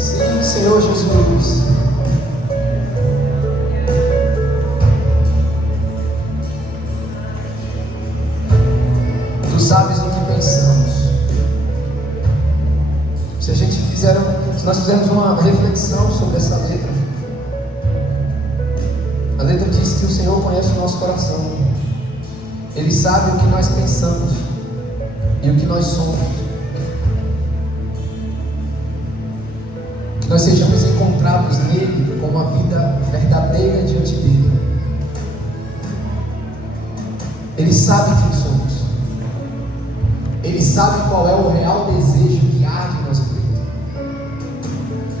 Sim, Senhor Jesus. Tu sabes o que pensamos. Se nós fizermos uma reflexão sobre essa letra, a letra diz que o Senhor conhece o nosso coração. Ele sabe o que nós pensamos e o que nós somos. Que nós sejamos encontrados nele com uma vida verdadeira diante dele. Ele sabe quem somos. Ele sabe qual é o real desejo que arde em nosso peito.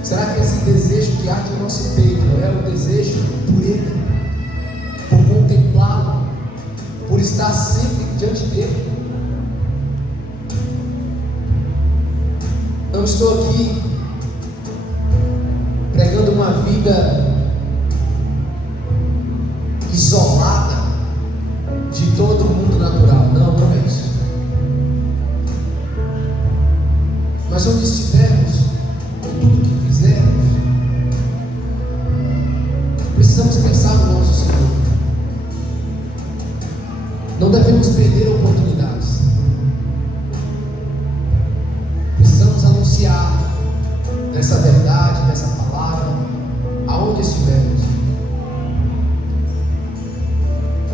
Será que esse desejo que arde em nosso peito é o desejo por ele, por contemplá-lo, por estar sempre diante dele? Não estou aqui pregando uma vida isolada de todo o mundo natural. Não, não é isso. Mas onde estivermos, com tudo que fizermos, precisamos pensar no nosso Senhor. Não devemos perder oportunidades. Precisamos anunciar nessa verdade, nessa palavra, aonde estivermos.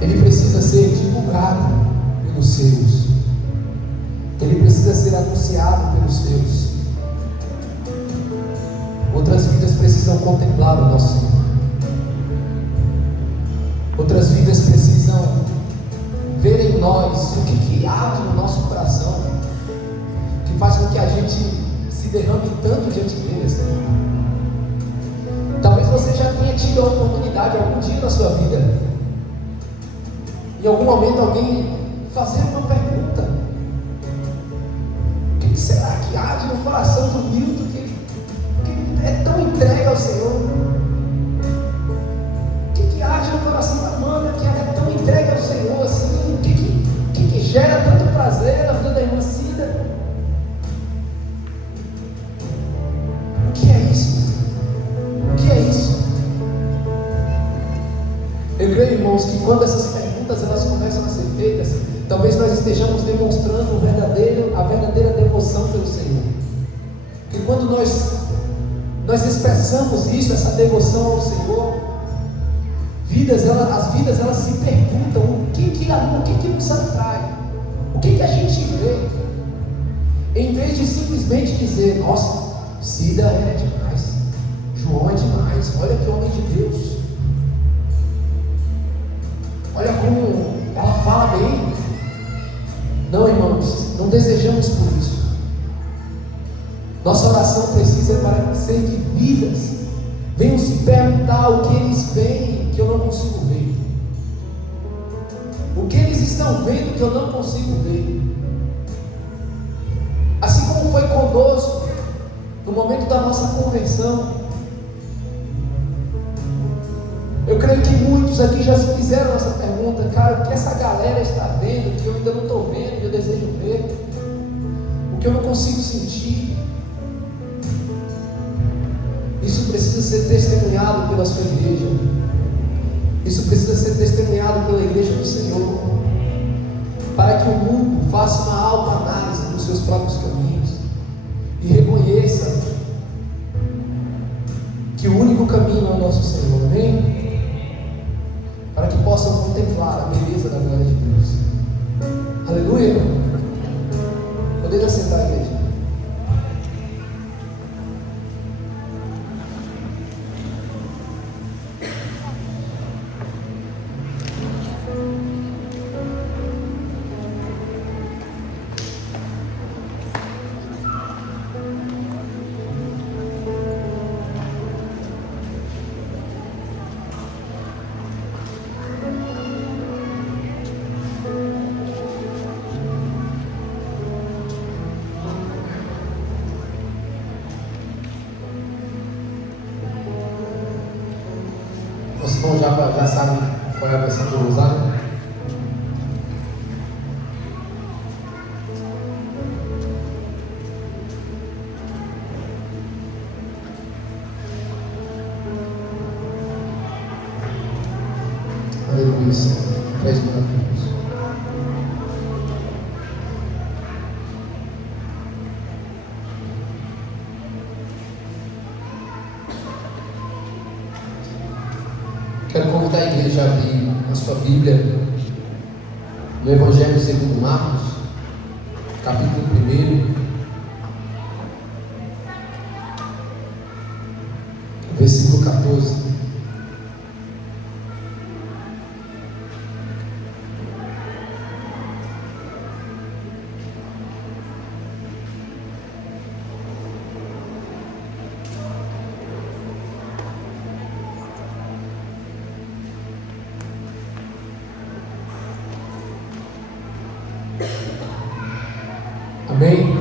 Ele precisa ser divulgado pelos seus. Ele precisa ser anunciado pelos seus. Outras vidas precisam contemplar o nosso Senhor. Outras vidas precisam ver em nós o que arde no nosso coração, que faz com que a gente se derrame tanto diante dele assim. Talvez você já tenha tido a oportunidade algum dia na sua vida, em algum momento, alguém fazer uma pergunta: o que será que arde no coração do Milton que é tão entregue ao Senhor? O que arde no coração da Amanda que ela é tão entregue ao Senhor assim? O que gera tanto prazer na vida da irmã Cida? O que é isso? O que é isso? Eu creio, irmãos, que quando essas perguntas elas começam a ser feitas, talvez nós estejamos demonstrando a verdadeira devoção pelo Senhor. Porque quando nós expressamos isso, essa devoção ao Senhor, as vidas elas se perguntam o que nos atrai, o que a gente vê, em vez de simplesmente dizer: nossa, Cida é demais, João é demais, olha que homem de Deus, olha como ela fala bem. Não, irmãos, não desejamos por isso. Nossa oração precisa para ser que vidas venham se perguntar o que eles veem que eu não consigo ver, o que eles estão vendo que eu não consigo ver. Assim como foi conosco no momento da nossa conversão. Eu creio que muitos aqui já se fizeram essa pergunta: cara, o que essa galera está vendo que eu ainda não estou vendo, que eu desejo ver, o que eu não consigo sentir? Isso precisa ser testemunhado pela sua igreja. Isso precisa ser testemunhado pela igreja do Senhor, para que o mundo faça uma autoanálise dos seus próprios caminhos e reconheça que o único caminho é o nosso Senhor. Amém? Para que possam contemplar a beleza da glória de Deus. Aleluia. Poder assentar, igreja. Os irmãos já sabem qual é a versão que eu vou usar, né? Aleluia, Senhor. Tu és maravilhoso. Quero convidar a igreja a abrir a sua Bíblia no Evangelho segundo Marcos, capítulo 1, versículo 14. Amém?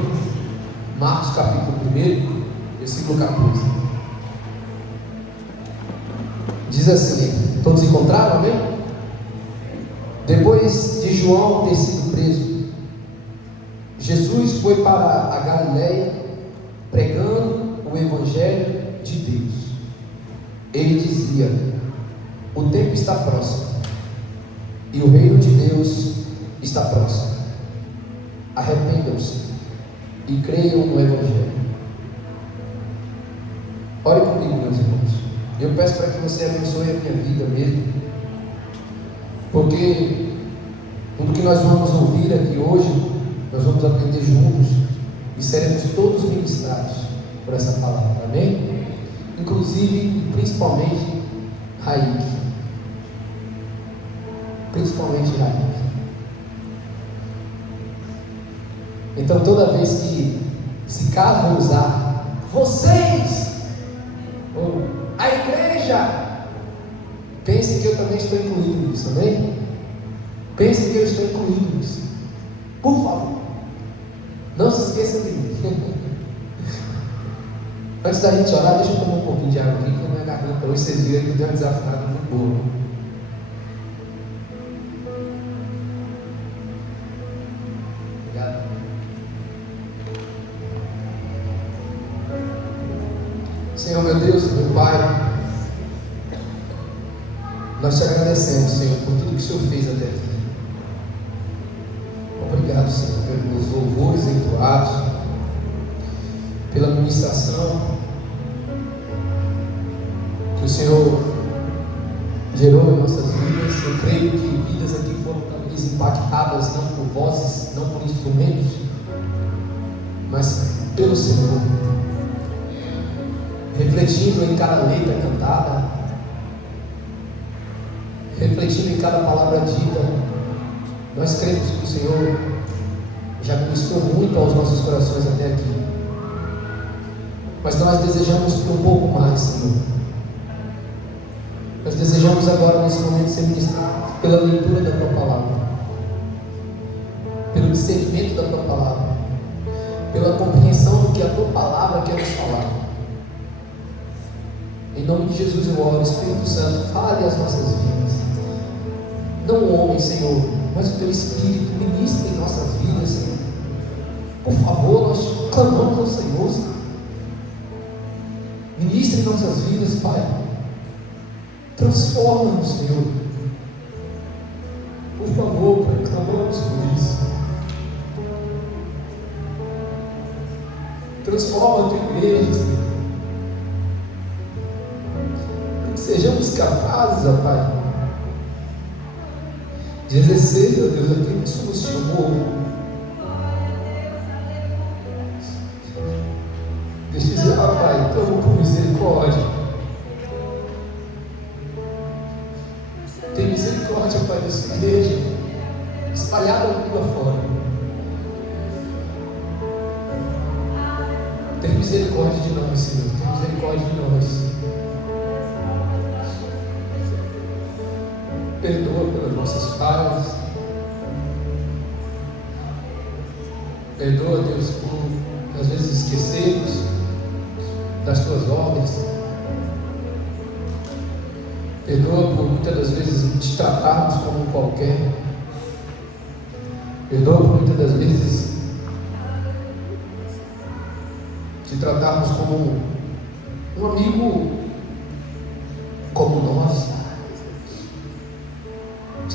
Marcos capítulo 1, versículo 14. Diz assim: todos encontraram, amém? Depois de João ter sido preso, Jesus foi para a Galileia pregando o Evangelho de Deus. Ele dizia: o tempo está próximo e o reino de Deus está próximo. Arrependam-se e creiam no Evangelho. Ore comigo, meus irmãos. Eu peço para que você abençoe a minha vida mesmo, porque tudo que nós vamos ouvir aqui hoje, nós vamos aprender juntos e seremos todos ministrados por essa palavra, amém? Inclusive e principalmente Raik. Principalmente Raik. Então, toda vez que, se caso eu usar vocês, ou a igreja, pense que eu também estou incluído nisso, amém? Pense que eu estou incluído nisso. Por favor, não se esqueça de mim. Antes da gente orar, deixa eu tomar um pouquinho de água aqui, porque a minha garganta hoje, vocês viram que eu dei uma desafinada muito boa. Senhor, meu Deus, meu Pai, nós te agradecemos, Senhor, por tudo que o Senhor fez até aqui. Obrigado, Senhor, pelos louvores entoados, pela ministração que o Senhor gerou em nossas vidas. Eu creio que vidas aqui foram talvez impactadas não por vozes, não por instrumentos, mas pelo Senhor. Refletindo em cada letra cantada, refletindo em cada palavra dita, nós cremos que o Senhor já ministrou muito aos nossos corações até aqui, mas nós desejamos um pouco mais, Senhor. Nós desejamos agora, nesse momento, ser ministrados pela leitura da Tua Palavra, pelo discernimento da Tua Palavra, pela compreensão do que a Tua Palavra quer nos falar. Em nome de Jesus eu oro, Espírito Santo, fale as nossas vidas. Não o homem, Senhor, mas o Teu Espírito ministra em nossas vidas, Senhor. Por favor, nós clamamos ao Senhor, Senhor. Ministra em nossas vidas, Pai. Transforma-nos, Senhor. Por favor, Pai, clamamos por isso. Transforma a Tua igreja, Senhor. Sejamos capazes, ó Pai, de exercer, ó Deus, aquilo que o Senhor nos chamou. Deixa eu dizer, ó Pai, clamo por misericórdia. Tem misericórdia, Pai, dessa igreja, espalhada ao mundo afora. Tem misericórdia de nós, Senhor, tem misericórdia de nós. Perdoa pelas nossas falhas. Perdoa, Deus, por às vezes esquecermos das Tuas ordens. Perdoa por muitas das vezes te tratarmos como qualquer. Perdoa por muitas das vezes te tratarmos como um amigo como nós.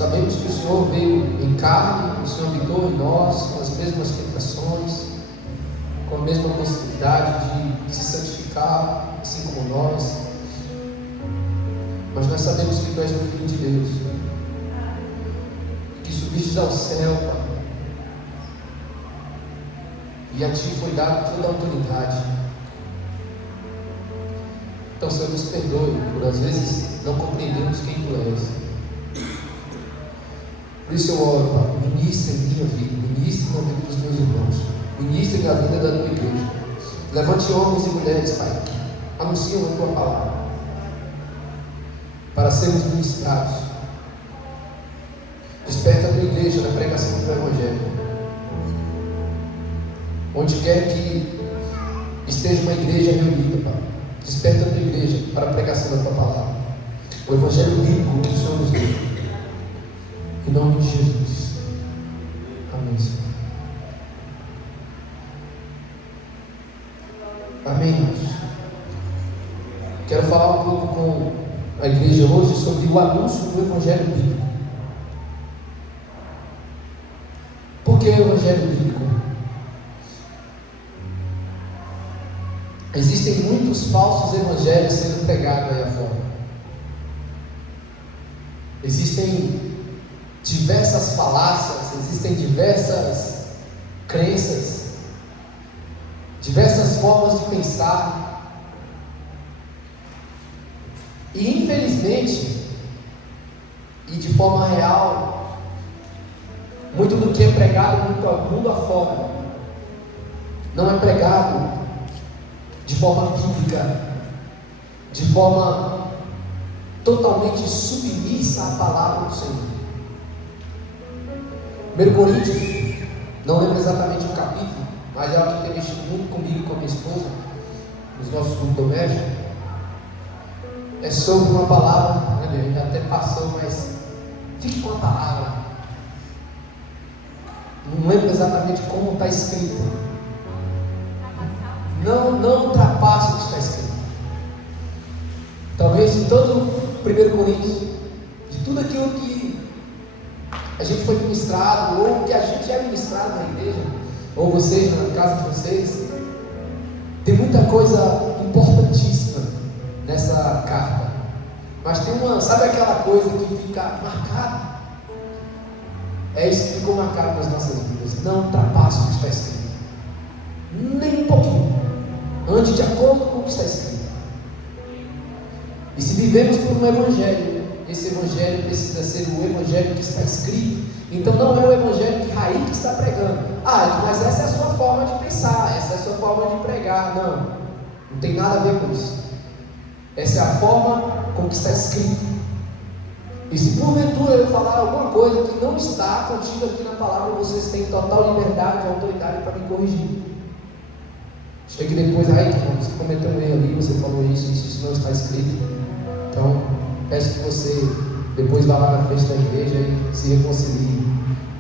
Sabemos que o Senhor veio em carne, o Senhor habitou em nós, com as mesmas tentações, com a mesma possibilidade de se santificar, assim como nós. Mas nós sabemos que Tu és o Filho de Deus, que subistes ao céu, Pai, e a Ti foi dada toda a autoridade. Então, Senhor, nos perdoe por às vezes não compreendermos quem Tu és. Por isso eu oro, Pai, ministre em minha vida, ministre na vida dos meus irmãos, ministre na vida da Tua igreja. Levante homens e mulheres, Pai, que anunciam a Tua palavra, para sermos ministrados. Desperta a Tua igreja na pregação do Evangelho. Onde quer que esteja uma igreja reunida, Pai, desperta a Tua igreja para a pregação da Tua palavra. O Evangelho bíblico que o Senhor nos deu. Em nome de Jesus. Amém, Senhor. Amém, irmãos. Quero falar um pouco com a igreja hoje sobre o anúncio do Evangelho bíblico. Por que o Evangelho bíblico? Existem muitos falsos evangelhos sendo pregados aí afora. Existem diversas falácias, existem diversas crenças, diversas formas de pensar, e infelizmente e de forma real, muito do que é pregado mundo afora não é pregado de forma bíblica, de forma totalmente submissa à palavra do Senhor. 1 Coríntios, não lembro exatamente o capítulo, mas é algo que tem mexido muito comigo e com a minha esposa, nos nossos grupos domésticos. É sobre uma palavra, né, ele até passou, mas fique com a palavra. Não lembro exatamente como está escrito. Não ultrapasse o que está escrito. Talvez de todo 1 Coríntios, de tudo aquilo que a gente foi ministrado, ou que a gente é ministrado na igreja, ou vocês, na casa de vocês, tem muita coisa importantíssima nessa carta. Mas tem uma, sabe aquela coisa que fica marcada? É isso que ficou marcado nas nossas vidas. Não ultrapasse o que está escrito, nem um pouquinho. Ande de acordo com o que está escrito. E se vivemos por um evangelho, esse evangelho precisa ser o evangelho que está escrito. Então não é o evangelho que Raí está pregando. Mas essa é a sua forma de pensar, essa é a sua forma de pregar. Não tem nada a ver com isso. Essa é a forma como está escrito. E se porventura eu falar alguma coisa que não está contida aqui na palavra, vocês têm total liberdade e autoridade para me corrigir. Chega depois, você cometeu um erro ali, você falou isso não está escrito. Então, peço que você depois vá lá na frente da igreja e se reconcilie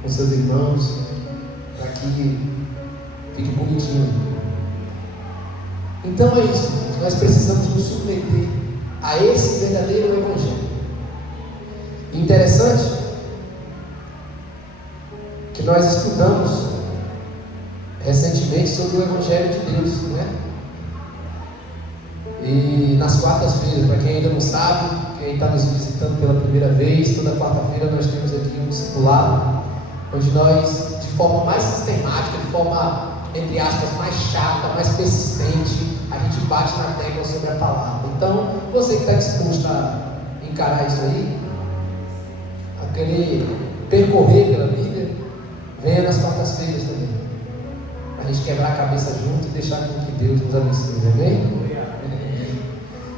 com seus irmãos, para que fique bonitinho. Então é isso, nós precisamos nos submeter a esse verdadeiro evangelho. Interessante que nós estudamos recentemente sobre o Evangelho de Deus, né? E nas quartas-feiras, para quem ainda não sabe, quem está nos visitando pela primeira vez, toda quarta-feira nós temos aqui um discipulado, onde nós, de forma mais sistemática, de forma, entre aspas, mais chata, mais persistente, a gente bate na tecla sobre a palavra. Então, você que está disposto a encarar isso aí, a querer percorrer pela Bíblia, venha nas quartas-feiras também, a gente quebrar a cabeça junto e deixar com que Deus nos abençoe, amém?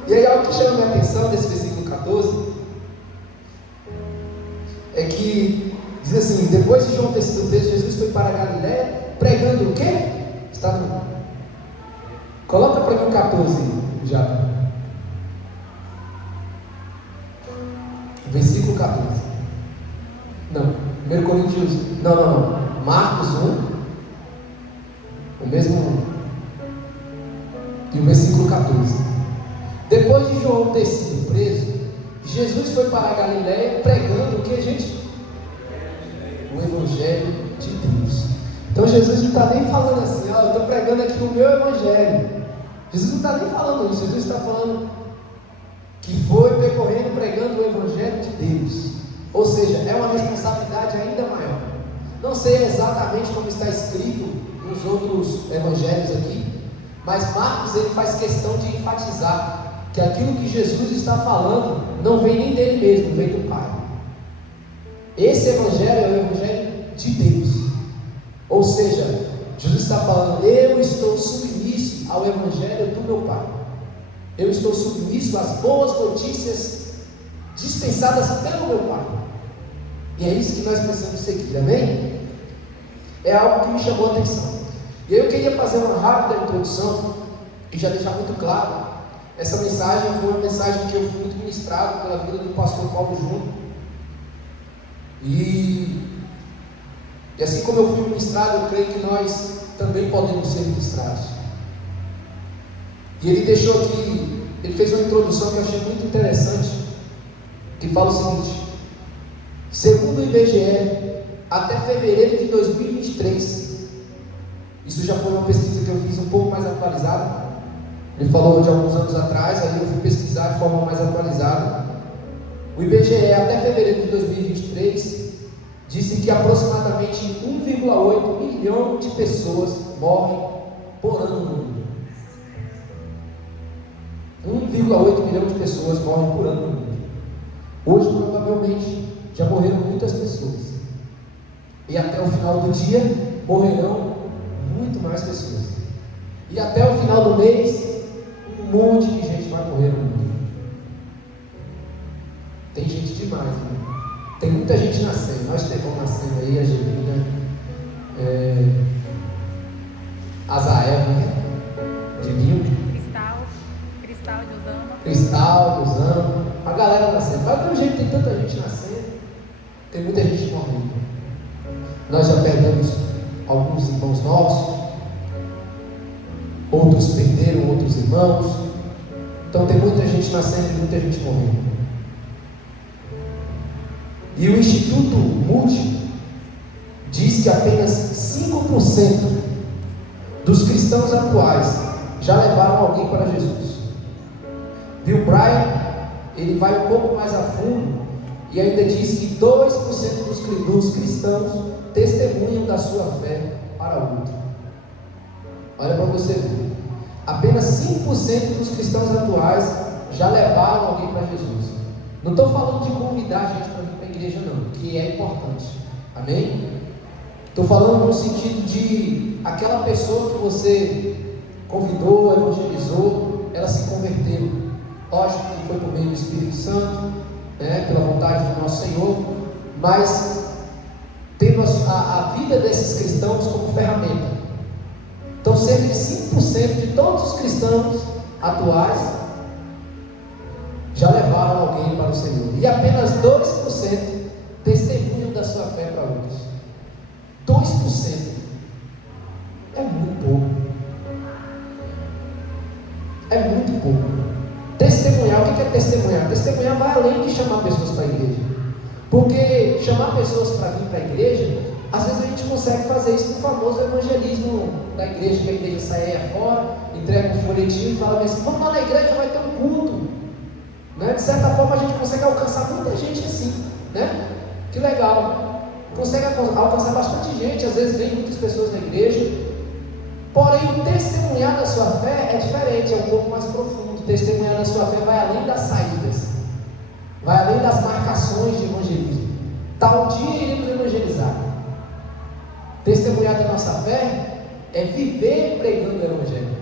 E aí algo que chama a minha atenção desse versículo 14 é que diz assim: depois de João ter sido preso, Jesus foi para a Galiléia pregando o quê? Está no... Coloca para mim o 14 já. Versículo 14. Não, 1 Coríntios. Não. Marcos 1. O mesmo. E o versículo 14. Depois de João ter sido preso, Jesus foi para a Galiléia pregando o que, gente? o Evangelho de Deus. Então Jesus não está nem falando assim, eu estou pregando aqui o meu Evangelho. Jesus não está nem falando isso, Jesus está falando que foi percorrendo pregando o Evangelho de Deus. Ou seja, é uma responsabilidade ainda maior. Não sei exatamente como está escrito nos outros evangelhos aqui, mas Marcos ele faz questão de enfatizar que aquilo que Jesus está falando não vem nem dele mesmo, vem do Pai. Esse Evangelho é o Evangelho de Deus. Ou seja, Jesus está falando, eu estou submisso ao Evangelho do meu Pai. Eu estou submisso às boas notícias dispensadas pelo meu Pai. E é isso que nós precisamos seguir, amém? É algo que me chamou a atenção. E aí eu queria fazer uma rápida introdução e já deixar muito claro. Essa mensagem foi uma mensagem que eu fui muito ministrado pela vida do pastor Paulo Júnior. E assim como eu fui ministrado, eu creio que nós também podemos ser ministrados. E ele deixou aqui, ele fez uma introdução que eu achei muito interessante, que fala o seguinte: segundo o IBGE, até fevereiro de 2023, isso já foi uma pesquisa que eu fiz um pouco mais atualizada, ele falou de alguns anos atrás, aí eu fui pesquisar de forma mais atualizada. O IBGE, até fevereiro de 2023, disse que aproximadamente 1,8 milhão de pessoas morrem por ano no mundo. 1,8 milhão de pessoas morrem por ano no mundo. Hoje, provavelmente, já morreram muitas pessoas. E até o final do dia, morrerão muito mais pessoas. E até o final do mês, um monte de gente vai morrer no mundo. Tem gente demais, né? Tem muita gente nascendo. Nós temos nascendo aí, a Angelina, Azael, né? Dibinho. Cristal, Usama. A galera nascendo. Mas do mesmo jeito tem tanta gente nascendo, tem muita gente morrendo. Nós já perdemos alguns irmãos nossos, outros perderam outros irmãos. Então tem muita gente nascendo e muita gente morrendo. E o Instituto Moody diz que apenas 5% dos cristãos atuais já levaram alguém para Jesus. Bill Bryan, ele vai um pouco mais a fundo e ainda diz que 2% dos cristãos testemunham da sua fé para outro. Olha para você ver. Apenas 5% dos cristãos atuais já levaram alguém para Jesus. Não estou falando de convidar a gente para vir para a igreja não, que é importante, amém? Estou falando no sentido de aquela pessoa que você convidou, evangelizou, ela se converteu. Lógico que foi por meio do Espírito Santo, né, pela vontade do nosso Senhor, mas tendo a vida desses cristãos como ferramenta. Então cerca de 5% de todos os cristãos atuais já levaram alguém para o Senhor, e apenas 2% testemunham da sua fé para outros. 2% é muito pouco. É muito pouco. Testemunhar, o que é testemunhar? Testemunhar vai além de chamar pessoas para a igreja, porque chamar pessoas para vir para a igreja, às vezes a gente consegue fazer isso no famoso evangelismo da igreja, que a igreja sai aí fora, entrega um folhetinho e fala assim: vamos lá na igreja, vai ter um culto. Né? De certa forma a gente consegue alcançar muita gente assim, né? Que legal, consegue alcançar bastante gente, às vezes vem muitas pessoas na igreja, porém o testemunhar da sua fé é diferente, é um pouco mais profundo. O testemunhar da sua fé vai além das saídas, vai além das marcações de evangelismo. Tal dia iremos evangelizar. Testemunhar da nossa fé é viver pregando o evangelho.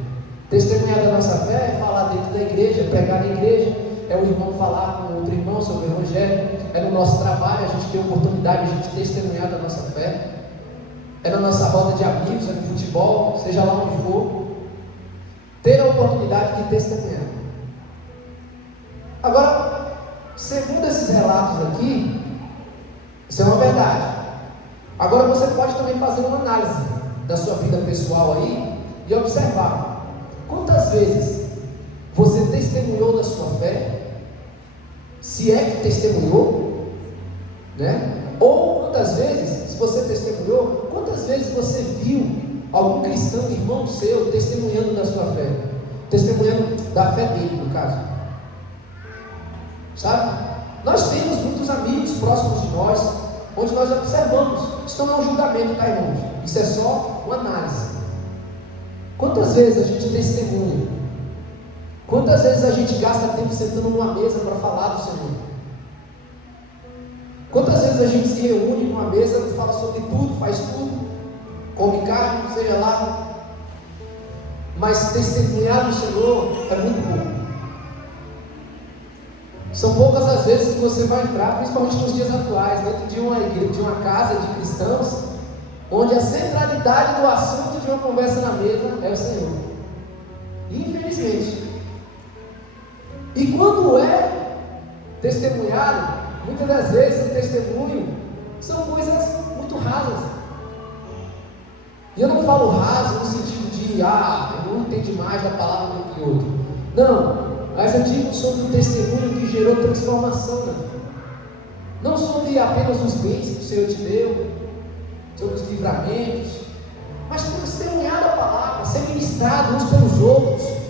Testemunhar da nossa fé é falar dentro da igreja, pregar na igreja, é o irmão falar com outro irmão sobre o evangelho, é no nosso trabalho, a gente tem a oportunidade de a gente testemunhar da nossa fé, é na nossa roda de amigos, é no futebol, seja lá onde for, ter a oportunidade de testemunhar. Agora, segundo esses relatos aqui, isso é uma verdade. Agora você pode também fazer uma análise da sua vida pessoal aí e observar quantas vezes você testemunhou da sua fé, se é que testemunhou, né? Ou quantas vezes, se você testemunhou, quantas vezes você viu algum cristão, irmão seu, testemunhando da sua fé? Testemunhando da fé dele, no caso. Sabe? Nós temos muitos amigos próximos de nós, onde nós observamos. Isso não é um julgamento, tá, irmãos? Isso é só uma análise. Quantas vezes a gente testemunha? Quantas vezes a gente gasta tempo sentando numa mesa para falar do Senhor? Quantas vezes a gente se reúne numa mesa e fala sobre tudo, faz tudo, come carne, seja lá, mas testemunhar do Senhor é muito bom. São poucas as vezes que você vai entrar, principalmente nos dias atuais, dentro de uma igreja, de uma casa de cristãos, onde a centralidade do assunto de uma conversa na mesa é o Senhor. Infelizmente. E quando é testemunhado, muitas das vezes o testemunho são coisas muito rasas. E eu não falo raso no sentido de, eu não entendi mais a palavra do que outro. Não, mas eu digo sobre o testemunho que gerou transformação na vida. Não sobre apenas os bens que o Senhor te deu, sobre os livramentos, mas testemunhar a palavra, ser ministrado uns pelos outros.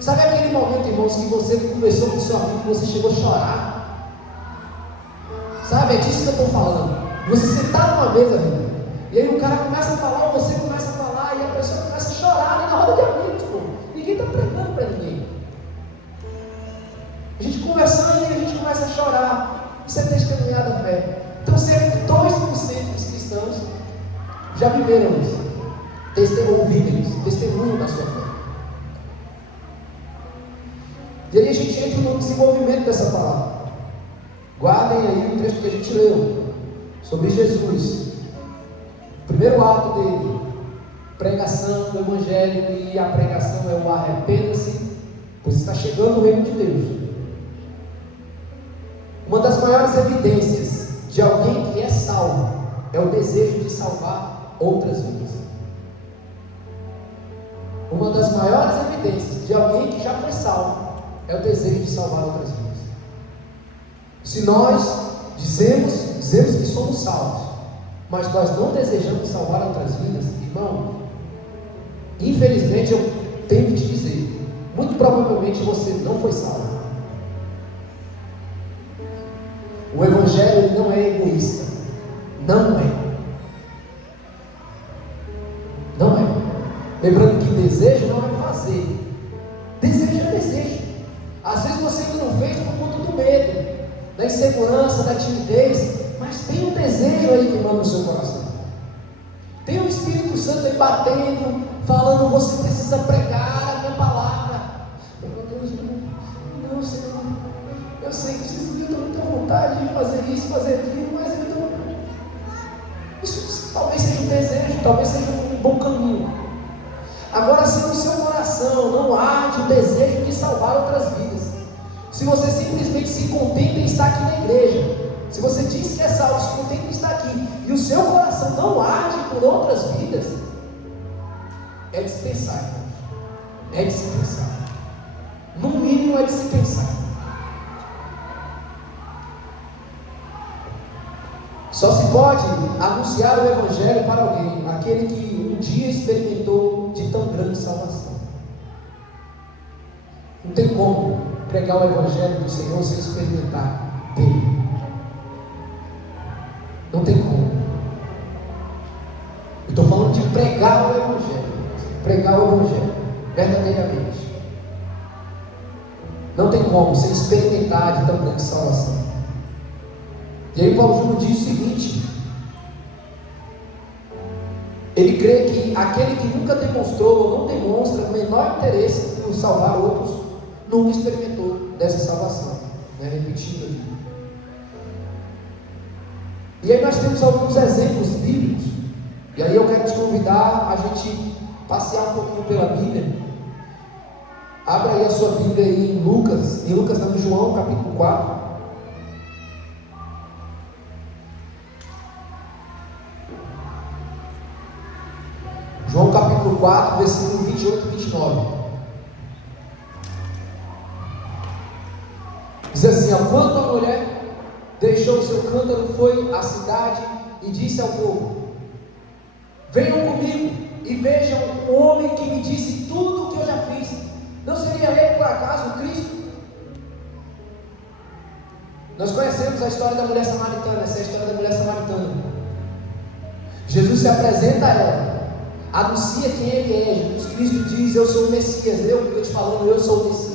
Sabe aquele momento, irmãos, que você conversou com o seu amigo e você chegou a chorar? Sabe, é disso que eu estou falando. Você sentar numa mesa, e aí o cara começa a falar, ou você começa a falar, e a pessoa começa a chorar ali na roda de amigos, pô. Ninguém está pregando para ninguém. A gente conversando e a gente começa a chorar. Isso é testemunhar da fé. Então, cerca de 2% dos cristãos já viveram isso. Vivem isso. Testemunham da sua fé. E aí a gente entra no desenvolvimento dessa palavra. Guardem aí o trecho que a gente leu sobre Jesus. O primeiro ato dele, pregação do Evangelho, e a pregação é o arrependa-se, pois está chegando o reino de Deus. Uma das maiores evidências de alguém que é salvo é o desejo de salvar outras vidas. Uma das maiores evidências de alguém que já foi salvo é o desejo de salvar outras vidas. Se nós dizemos que somos salvos, mas nós não desejamos salvar outras vidas, irmão, infelizmente eu tenho que te dizer, muito provavelmente você não foi salvo. O Evangelho não é egoísta. Não é. Não é. Lembrando que desejo não é fazer. Desejo é desejo. Às vezes você ainda não fez por conta do medo, da insegurança, da timidez, mas tem um desejo aí que manda no seu coração. Tem o Espírito Santo aí batendo, falando, você precisa pregar a minha palavra. Meu Deus, não, Senhor. Eu sei que eu estou com muita vontade de fazer isso, fazer aquilo, mas eu não. Isso talvez seja um desejo, talvez seja um bom caminho. Agora, se no seu coração não arde o desejo de salvar outras vidas, se você simplesmente se contenta em estar aqui na igreja, se você diz que é salvo, se contenta em estar aqui, e o seu coração não arde por outras vidas, é de se pensar, irmãos. É de se pensar. No mínimo é de se pensar. Só se pode anunciar o Evangelho para alguém, aquele que um dia experimentou de tão grande salvação. Não tem como pregar o Evangelho do Senhor sem experimentar dele. Não tem como. Eu estou falando de pregar o Evangelho. Pregar o Evangelho, verdadeiramente. Não tem como sem experimentar de tão grande salvação. E aí Paulo Júnior diz o seguinte: ele crê que aquele que nunca demonstrou ou não demonstra o menor interesse por salvar outros, nunca experimentou dessa salvação, né? Repetindo aqui. E aí nós temos alguns exemplos bíblicos, e aí eu quero te convidar a gente passear um pouquinho pela Bíblia. Abra aí a sua Bíblia aí em Lucas não, em João capítulo 4. João capítulo 4, versículo 28 e 29. Diz assim: quando a mulher deixou o seu cântaro, foi à cidade e disse ao povo: venham comigo e vejam o homem que me disse tudo o que eu já fiz. Não seria ele por acaso o Cristo? Nós conhecemos a história da mulher samaritana. Essa é a história da mulher samaritana. Jesus se apresenta a ela, anuncia quem ele é. Jesus Cristo diz: eu sou o Messias. Deus falando: eu sou o Messias.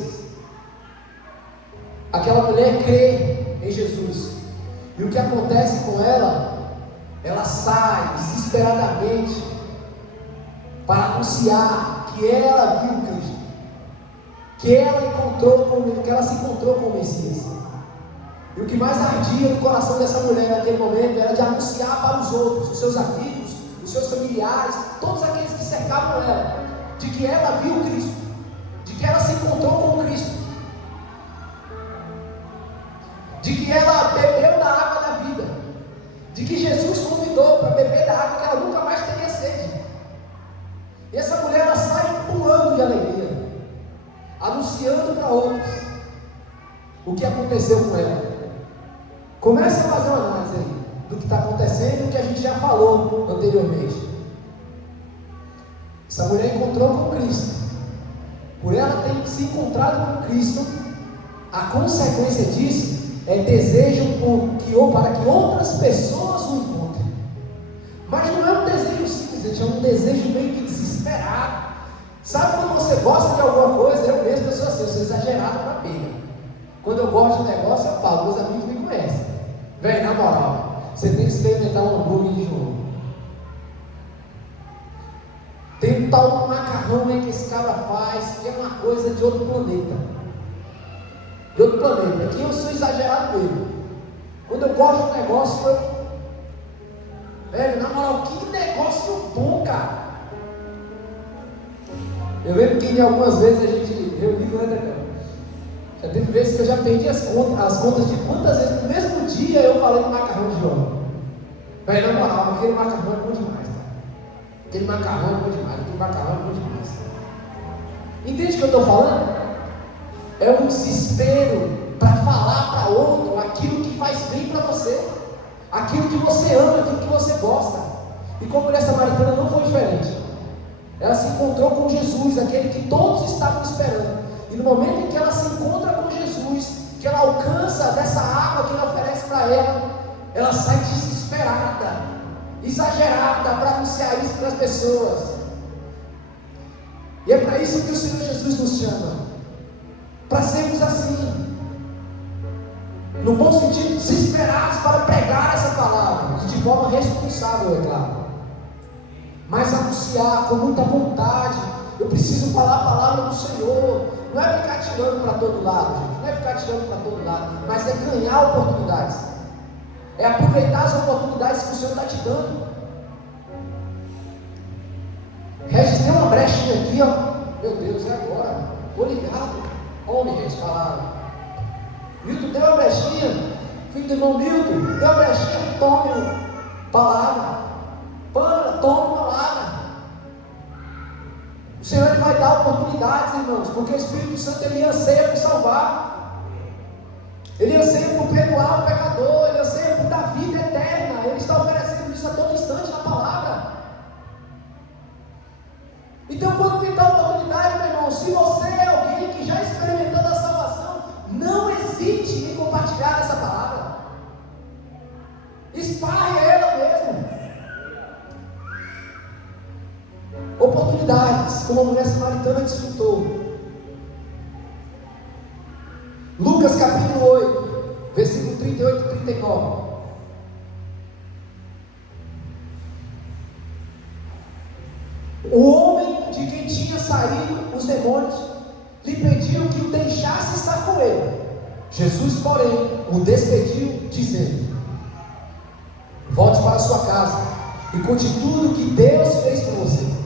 Aquela mulher crê em Jesus, e o que acontece com ela? Ela sai desesperadamente para anunciar que ela viu Cristo, que ela se encontrou com o Messias. E o que mais ardia no coração dessa mulher naquele momento era de anunciar para os outros, os seus amigos, os seus familiares, todos aqueles que cercavam ela, de que ela viu Cristo, de que ela se encontrou com Cristo, de que ela bebeu da água da vida, de que Jesus convidou para beber da água que ela nunca mais teria sede. E essa mulher, ela sai pulando de alegria, anunciando para outros o que aconteceu com ela. Comece a fazer uma análise aí do que está acontecendo e o que a gente já falou anteriormente. Essa mulher encontrou com Cristo. Por ela ter se encontrado com Cristo, a consequência disso é desejo para que outras pessoas o encontrem. Mas não é um desejo simples, é um desejo meio que desesperado. Sabe quando você gosta de alguma coisa? Eu mesmo sou assim, eu sou exagerado para pena. Quando eu gosto de um negócio, eu falo, meus amigos me conhecem. Velho, na moral, você tem que experimentar um hambúrguer de João. Tem um tal macarrão aí que esse cara faz, que é uma coisa de outro planeta. De outro planeta. Aqui eu sou exagerado mesmo. Quando eu gosto de um negócio, velho, na moral, que negócio bom, cara. Eu lembro que algumas vezes a gente reuniu, né, já teve vezes que eu já perdi as contas de quantas vezes no mesmo dia eu falei do macarrão de João. Mas na moral, aquele macarrão é bom demais, tá? Aquele macarrão é bom demais, aquele macarrão é bom demais. Entende o que eu estou falando? É um desespero para falar para outro aquilo que faz bem para você, aquilo que você ama, aquilo que você gosta. E como a mulher samaritana não foi diferente. Ela se encontrou com Jesus, aquele que todos estavam esperando. E no momento em que ela se encontra com Jesus, que ela alcança dessa água que ele oferece para ela, ela sai desesperada, exagerada, para anunciar isso para as pessoas. E é para isso que o Senhor Jesus nos chama, para sermos assim, no bom sentido, desesperados para pregar essa palavra, e de forma responsável, é claro, mas anunciar com muita vontade. Eu preciso falar a palavra do Senhor. Não é ficar tirando para todo lado, gente. Não é ficar tirando para todo lado, mas é ganhar oportunidades. É aproveitar as oportunidades que o Senhor está te dando. Regis, tem uma brechinha aqui, ó. Meu Deus, é agora. Estou ligado. Homem, Regis, palavra. Milton, deu uma brechinha. Filho do irmão Milton, deu uma brechinha. Tome palavra. Pana, tome palavra. O Senhor ele vai dar oportunidades, irmãos, porque o Espírito Santo ele anseia por salvar, ele anseia por perdoar o pecador, ele anseia por dar vida eterna. Ele está oferecendo isso a todo instante na palavra. Então, quando pintar a oportunidade, meu irmão, se você é alguém que já experimentou a salvação, não hesite em compartilhar essa palavra. Esparre ela mesmo. Oportunidades, como a mulher samaritana desfrutou. Lucas capítulo 8, versículo 38 e 39. O homem de quem tinha saído os demônios lhe pediu que o deixasse estar com ele. Jesus, porém, o despediu, dizendo: volte para sua casa e conte tudo o que Deus fez por você.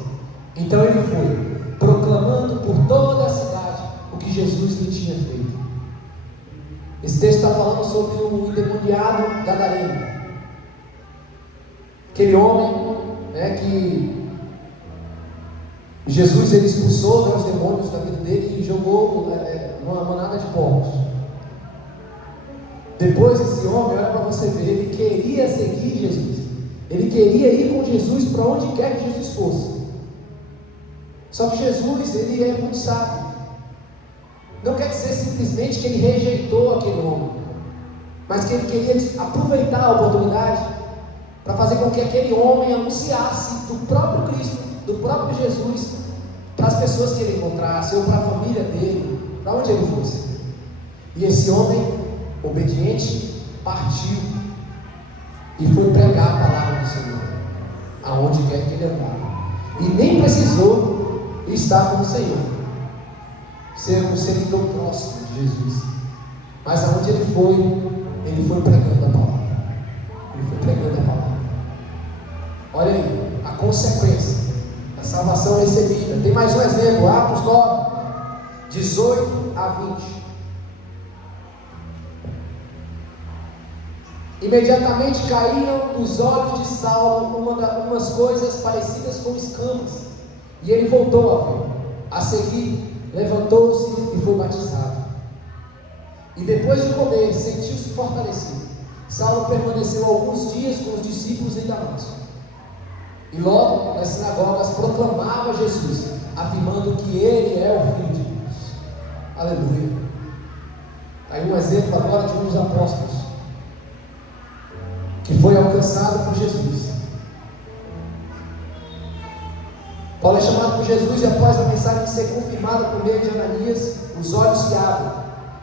Então ele foi, proclamando por toda a cidade o que Jesus lhe tinha feito. Esse texto está falando sobre o endemoniado gadareno. Aquele homem, que Jesus ele expulsou, os demônios da vida dele e jogou numa manada de porcos. Depois esse homem, olha para você ver, ele queria seguir Jesus. Ele queria ir com Jesus para onde quer que Jesus fosse. Só que Jesus, ele é muito sábio. Não quer dizer simplesmente que ele rejeitou aquele homem, mas que ele queria aproveitar a oportunidade para fazer com que aquele homem anunciasse do próprio Cristo, do próprio Jesus, para as pessoas que ele encontrasse, ou para a família dele, para onde ele fosse. E esse homem, obediente, partiu e foi pregar a palavra do Senhor, aonde quer que ele andava. E nem precisou estar com o Senhor, ser um seguidor próximo de Jesus, mas aonde ele foi pregando a palavra. Ele foi pregando a palavra. Olha aí, a consequência da salvação recebida. Tem mais um exemplo, Atos 9, 18 a 20. Imediatamente caíram dos olhos de Saulo umas coisas parecidas com escamas, e ele voltou a ver. A seguir, levantou-se e foi batizado. E depois de comer, sentiu-se fortalecido. Saulo permaneceu alguns dias com os discípulos em Damasco, e logo nas sinagogas proclamava Jesus, afirmando que ele é o Filho de Deus. Aleluia. Aí um exemplo agora de um dos apóstolos que foi alcançado por Jesus. Paulo é chamado por Jesus, e após a mensagem ser confirmada por meio de Ananias, os olhos se abrem,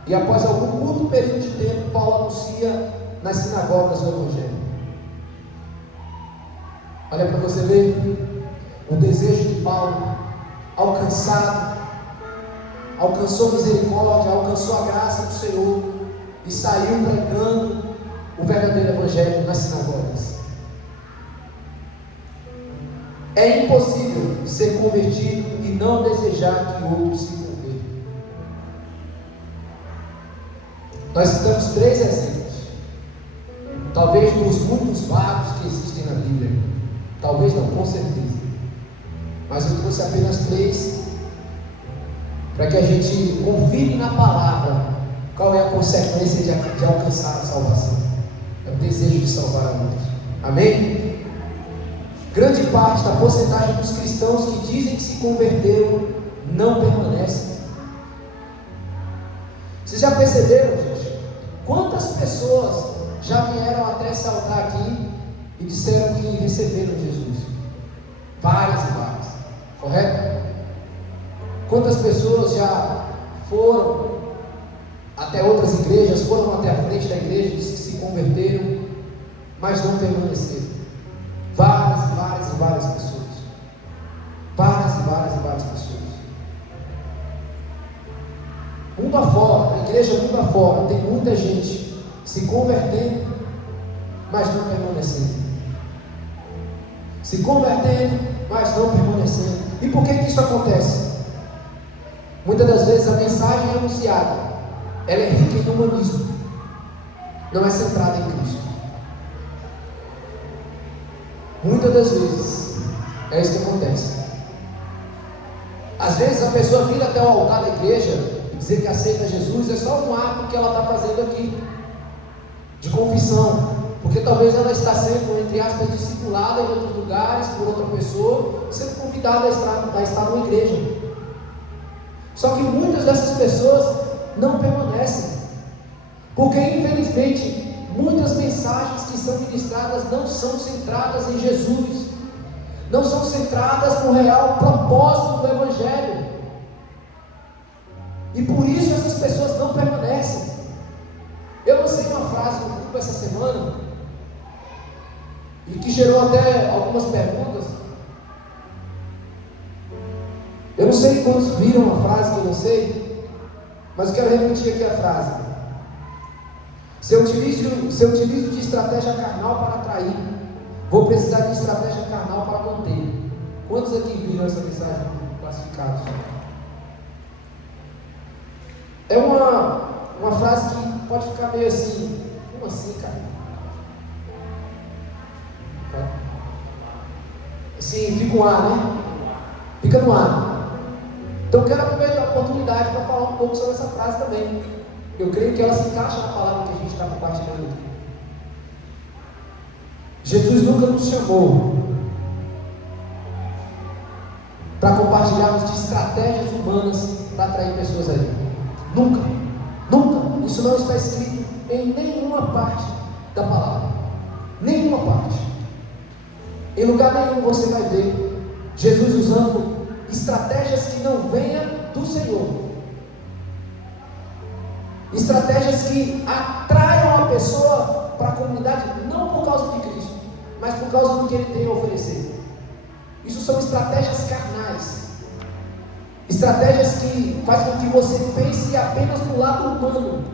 e após algum curto período de tempo, Paulo anuncia nas sinagogas o Evangelho. Olha para você ver o desejo de Paulo, alcançou misericórdia, alcançou a graça do Senhor, e saiu pregando o verdadeiro Evangelho nas sinagogas. É impossível ser convertido e não desejar que outros se convertam. Nós citamos 3 exemplos, talvez dos muitos vagos que existem na Bíblia, talvez não, com certeza, mas eu trouxe apenas 3 para que a gente confirme na palavra qual é a consequência de alcançar a salvação. É o desejo de salvar a outros. Amém? Grande parte da porcentagem dos cristãos que dizem que se converteram não permanecem. Vocês já perceberam, gente? Quantas pessoas já vieram até esse altar aqui e disseram que receberam Jesus? Várias e várias, correto? Quantas pessoas já foram até outras igrejas, foram até a frente da igreja e disseram que se converteram, mas não permaneceram? Várias e várias e várias pessoas. Várias e várias e várias pessoas. Mundo afora, na igreja mundo afora, tem muita gente se convertendo, mas não permanecendo. Se convertendo, mas não permanecendo. E por que isso acontece? Muitas das vezes a mensagem anunciada, ela é rica em humanismo, não é centrada em Cristo. Muitas das vezes é isso que acontece. Às vezes a pessoa vir até o altar da igreja e dizer que aceita Jesus é só um ato que ela está fazendo aqui, de confissão, porque talvez ela está sendo, entre aspas, discipulada em outros lugares por outra pessoa, sendo convidada a estar numa igreja. Só que muitas dessas pessoas não permanecem, porque infelizmente muitas mensagens que são ministradas não são centradas em Jesus, não são centradas no real propósito do Evangelho, e por isso essas pessoas não permanecem. Eu lancei uma frase no grupo essa semana, e que gerou até algumas perguntas. Eu não sei quantos viram a frase que eu lancei, mas eu quero repetir aqui a frase. Se eu utilizo de estratégia carnal para atrair, vou precisar de estratégia carnal para manter. Quantos aqui viram essa mensagem classificados? É uma frase que pode ficar meio assim, como assim, cara? Assim, fica no ar, né? Fica no ar. Então eu quero aproveitar a oportunidade para falar um pouco sobre essa frase também. Eu creio que ela se encaixa na palavra que a gente está compartilhando aqui. Jesus nunca nos chamou para compartilharmos de estratégias humanas para atrair pessoas a Ele. Nunca, nunca. Isso não está escrito em nenhuma parte da palavra. Nenhuma parte. Em lugar nenhum você vai ver Jesus usando estratégias que não venham do Senhor. Estratégias que atraiam a pessoa para a comunidade, não por causa de Cristo, mas por causa do que Ele tem a oferecer. Isso são estratégias carnais. Estratégias que fazem com que você pense apenas no lado humano,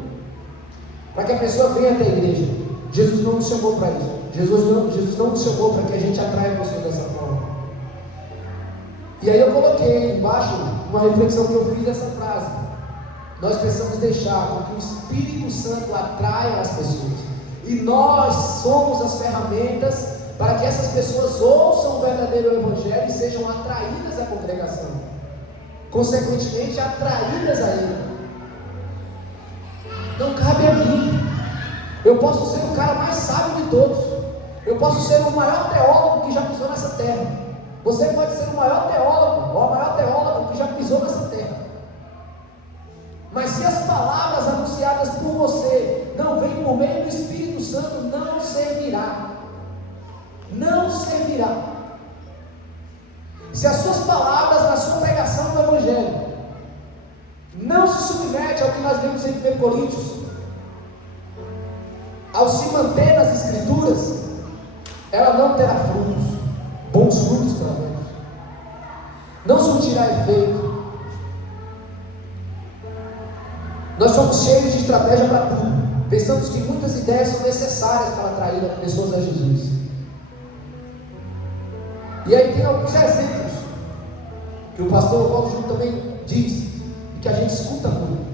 para que a pessoa venha até a igreja. Jesus não nos chamou para isso. Jesus não nos chamou para que a gente atraia a pessoa dessa forma. E aí eu coloquei embaixo uma reflexão que eu fiz dessa frase. Nós precisamos deixar com que o Espírito Santo atraia as pessoas. E nós somos as ferramentas para que essas pessoas ouçam o verdadeiro Evangelho e sejam atraídas à congregação. Consequentemente, atraídas a Ele. Não cabe a mim. Eu posso ser o cara mais sábio de todos. Eu posso ser o maior teólogo que já pisou nessa terra. Você pode ser o maior teólogo ou a maior teóloga que já pisou nessa terra. Mas se as palavras anunciadas por você não vêm por meio do Espírito Santo, não servirá. Não servirá. Se as suas palavras na sua pregação do Evangelho não se submete ao que nós vemos em 1 Coríntios, ao se manter nas Escrituras, ela não terá frutos, bons frutos pelo menos, não surtirá efeito. Nós somos cheios de estratégia para tudo. Pensamos que muitas ideias são necessárias para atrair pessoas a Jesus. E aí tem alguns exemplos que o pastor Paulo Júnior também diz e que a gente escuta muito.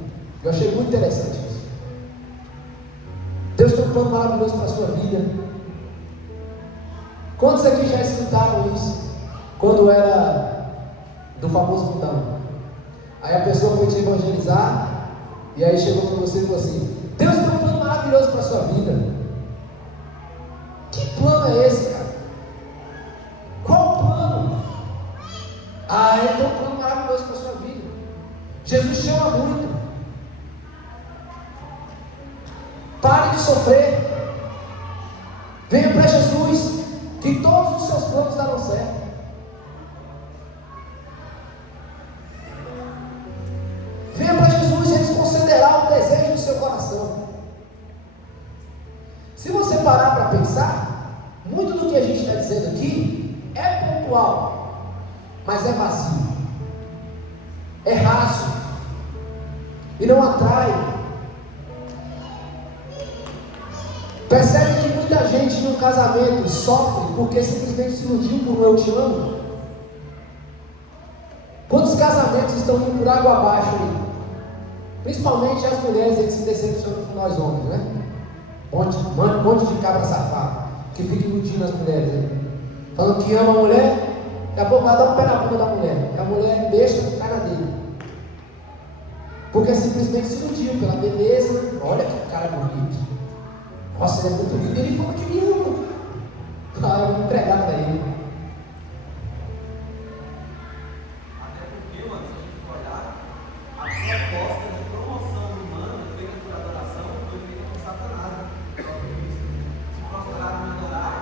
Eu achei muito interessante isso. Deus tem um plano maravilhoso para a sua vida. Quantos aqui já escutaram isso quando era do famoso mundão? Aí a pessoa foi te evangelizar e aí chegou para você e falou assim: Deus tem um plano maravilhoso para a sua vida. Que plano é esse, cara? Qual plano? Ele tem um plano maravilhoso para a sua vida. Jesus chama muito. Pare de sofrer. Venha para Jesus, que todos os seus planos darão certo. Venha para Jesus e Ele concederá o desejo do seu coração. Se você parar para pensar, muito do que a gente está dizendo aqui é pontual, mas é vazio, é raso e não atrai. Percebe que muita gente no casamento sofre porque simplesmente se iludiu por um eu te amo. Quantos casamentos estão indo por água abaixo aí? Principalmente as mulheres que se decepcionam com nós homens, né? Um monte de cabra safado que fica iludindo as mulheres, né? Falando que ama a mulher, daqui a pouco vai dar um pé na bunda da mulher. E a mulher deixa no cara dele. Porque simplesmente se iludiu pela beleza. Olha que cara bonito. Nossa, ele é muito lindo. Ele falou que me ama. Eu vou entregar para ele. Até porque, mano, se a gente for olhar, a proposta de promoção humana feita por adoração foi feita por Satanás. Se prostrar e adorar,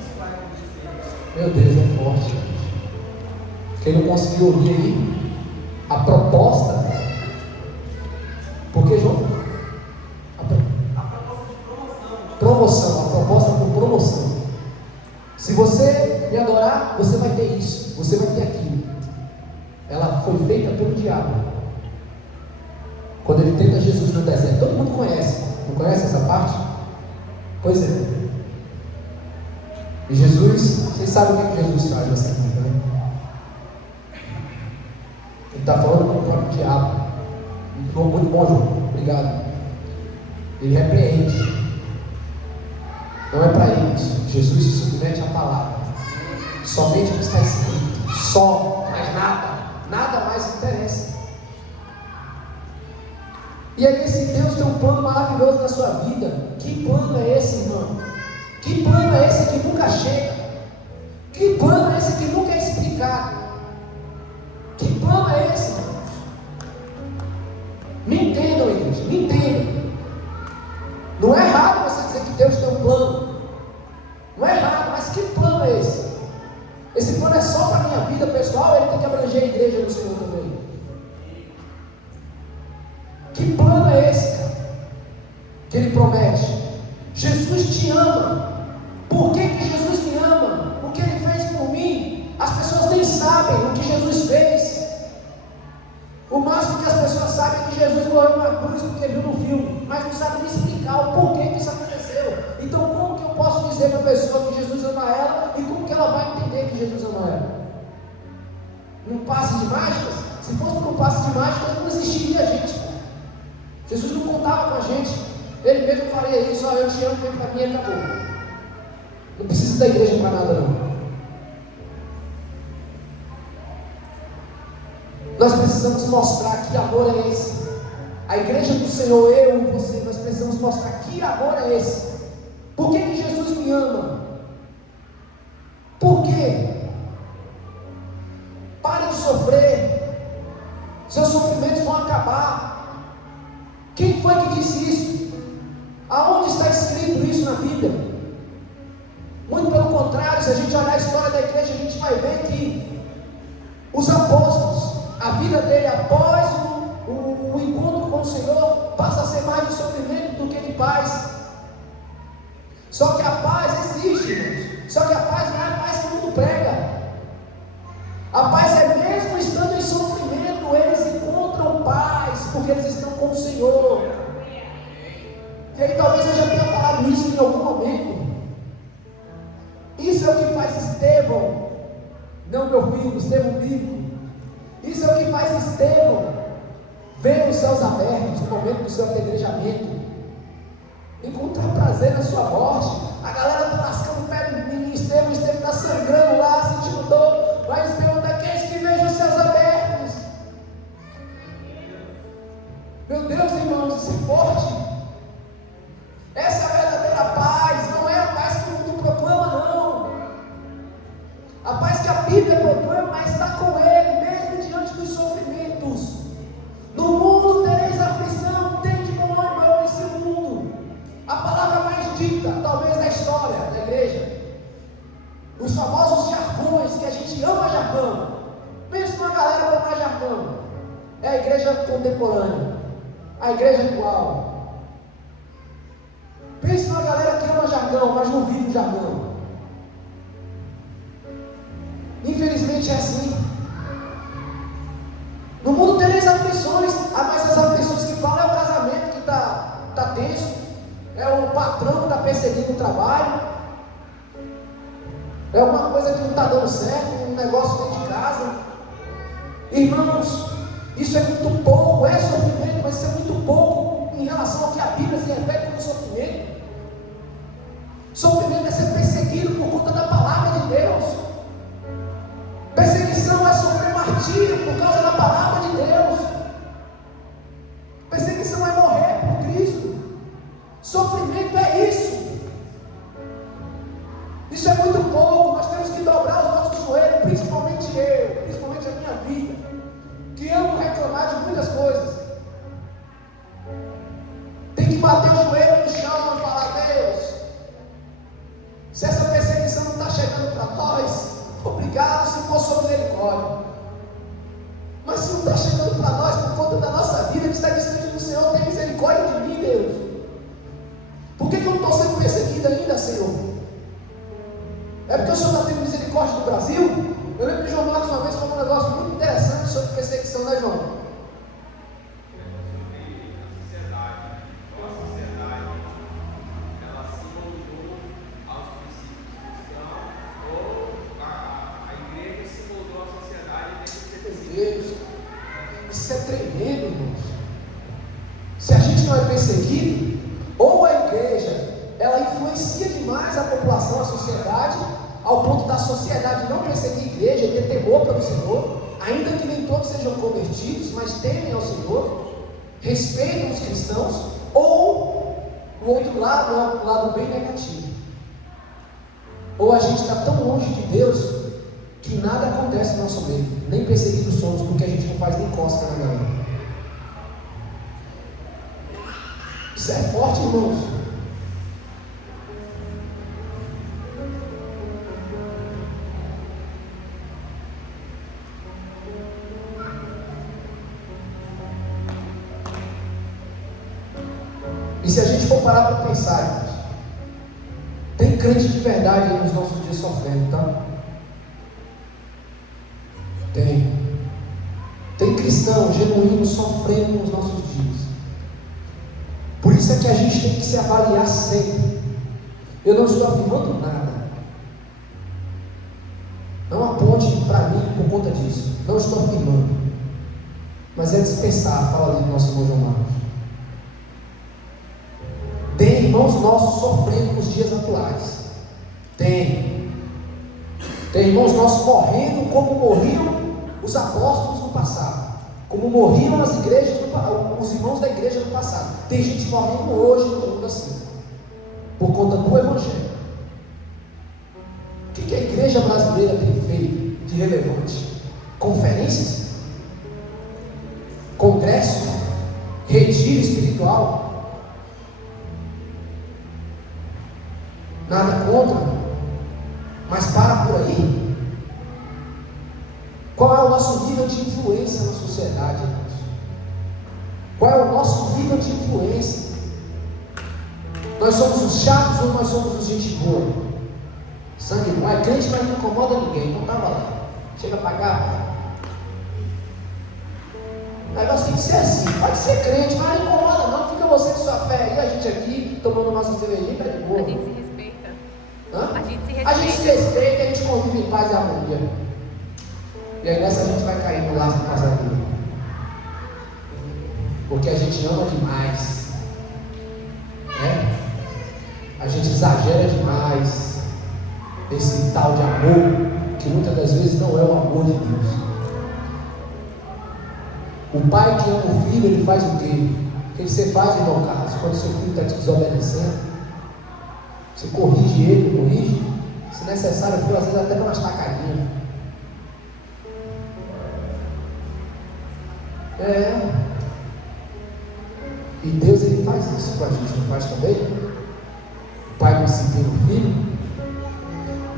isso vai acontecer. Meu Deus, é forte, gente. Quem não conseguiu ouvir aí a proposta, porque João? Promoção, a proposta por promoção. Se você me adorar, você vai ter isso, você vai ter aquilo. Ela foi feita pelo diabo. Quando ele tenta Jesus no deserto, todo mundo conhece. Não conhece essa parte? Pois é. E Jesus, vocês sabem o que Jesus faz nessa vida, né? Ele está falando com o próprio diabo. Muito bom, João. Obrigado. Ele repreende. Não é para isso. Jesus se submete à palavra. Somente o que está escrito. Só, mais nada. Nada mais interessa. E aí esse Deus tem um plano maravilhoso na sua vida. Que plano é esse, irmão? Que Que plano é esse que nunca chega? Que plano é esse que nunca é explicado? Que plano é esse, irmãos? Me entendam, igreja, me entendam. Não é errado você dizer que Deus tem um plano. Não é errado, mas que plano é esse? Esse plano é só para a minha vida pessoal, ele tem que abranger a igreja do Senhor também. Que plano é esse, cara? Que ele promete. Jesus te ama. Por que Jesus me ama? O que ele fez por mim? As pessoas nem sabem o que Jesus fez. O máximo que as pessoas sabem é que Jesus morreu numa cruz porque viu no filme, mas não sabem me explicar o porquê que isso aconteceu. Então como que eu posso dizer para a pessoa que Jesus ama ela e como que ela vai entender que Jesus ama ela? Num passe de mágicas? Se fosse por um passe de mágicas, não existiria a gente. Jesus não contava com a gente. Ele mesmo faria isso: ó, eu te amo, vem para mim e acabou. Não precisa da igreja para nada não. Nós precisamos mostrar que amor é esse. A igreja do Senhor, eu e você, nós precisamos mostrar que amor é esse. Por que Jesus me ama? Por quê? Pare de sofrer. Seus sofrimentos vão acabar. Quem foi que disse isso? Aonde está escrito isso na Bíblia? Muito pelo contrário, se a gente olhar a história da igreja, a gente vai ver que os apóstolos, a vida dele após o encontro com o Senhor passa a ser mais de sofrimento do que de paz. Só que a paz existe, irmãos. Só que a paz não é a paz que o mundo prega. A paz é mesmo estando em sofrimento, eles encontram paz, porque eles estão com o Senhor. E aí talvez eu já tenha falado isso em algum momento. Isso é o que faz Estevão, não meu filho, Estevão bíblico. Isso é o que faz Estevão ver os céus abertos no momento do seu apedrejamento, encontrar prazer na sua morte. A galera está lascando o pé do menino Estevão está sangrando lá, sentindo dor, mas Estevão daqueles que vejam os céus abertos. Meu Deus, irmãos, isso é forte. Essa é a verdadeira paz, não é a paz que o mundo proclama, não. A paz que a Bíblia proclama está com ele, mesmo diante dos sofrimentos. No mundo tereis aflição, tende bom ânimo, eu venci o mundo. A palavra mais dita, talvez, da história da igreja. Os famosos jargões, que a gente ama jargão. Pensa numa galera que ama jargão. É a igreja contemporânea, a igreja atual. Pensa numa galera que ama jargão, mas não vive o jargão. Infelizmente é assim. No mundo tereis aflições, mas as aflições que falam é o casamento que está tenso, é o patrão que está perseguindo o trabalho, é uma coisa que não está dando certo, um negócio dentro de casa. Irmãos, isso é muito pouco, é sofrimento, mas isso é muito pouco em relação ao que a Bíblia se refere como sofrimento. Sofrimento é ser perseguido por conta da palavra de Deus. Perseguição é sofrer martírio por causa da palavra de Deus. Perseguição é morrer por Cristo. Sofrimento é isso. Isso é muito pouco. Nós temos que dobrar os nossos joelhos, principalmente eu, principalmente a minha vida, que amo reclamar de muitas coisas. Tem que bater o joelho no chão e falar: Deus, se essa perseguição não está chegando para nós, obrigado se for sua misericórdia. Mas se não está chegando para nós por conta da nossa vida que está distante do Senhor, tem misericórdia de mim, Deus. Por que eu não estou sendo perseguido ainda, Senhor? É porque o Senhor está tendo misericórdia do Brasil? Eu lembro que o João Marcos uma vez falou um negócio muito interessante sobre perseguição, né, João? Isso é tremendo, irmãos. Se a gente não é perseguido, ou a igreja ela influencia demais a população, a sociedade, ao ponto da sociedade não perseguir a igreja e ter temor pelo Senhor, ainda que nem todos sejam convertidos, mas temem ao Senhor, respeitam os cristãos, ou o outro lado é um lado bem negativo. Ou a gente está tão longe de Deus que nada acontece no nosso meio, nem perseguidos somos, porque a gente não faz nem cosca na galera. Isso é forte, irmãos. E se a gente for parar para pensar, irmãos, tem crente de verdade aí nos nossos dias sofrendo, tá? Tem cristão genuíno sofrendo nos nossos dias. Por isso é que a gente tem que se avaliar sempre. Eu não estou afirmando nada. Não aponte para mim por conta disso. Não estou afirmando. Mas é dispensar a fala do nosso irmão João Marcos. Tem irmãos nossos sofrendo nos dias atuais. Tem irmãos nossos morrendo como morriam os apóstolos no passado, como morriam as igrejas, os irmãos da igreja no passado. Tem gente morrendo hoje no mundo assim, por conta do Evangelho. O que a igreja brasileira tem feito de relevante? Conferências? Congresso? Retiro espiritual? Nada contra, mas para por aí. Qual é o nosso nível de influência na sociedade, irmãos? Qual é o nosso nível de influência? Nós somos os chatos ou nós somos os gente boa? Sangue bom, é crente, mas não incomoda ninguém, não estava lá. Chega a pagar. O negócio tem que ser assim. Pode ser crente, mas não incomoda não. Fica você com sua fé e a gente aqui tomando nossa cervejinha, tá de boa. A gente se respeita. Hã? A gente se respeita. A gente se respeita e a gente convive em paz e harmonia. E aí nessa a gente vai cair no laço do passarinho. Porque a gente ama demais. Né? A gente exagera demais esse tal de amor, que muitas das vezes não é o amor de Deus. O pai que ama o filho, ele faz o quê? O que você faz, irmão Carlos, quando seu filho está te desobedecendo? Você corrige ele, corrige. Se necessário for, às vezes até dá umas tacadinhas. E Deus, ele faz isso com a gente, não faz também? O pai disciplina o filho.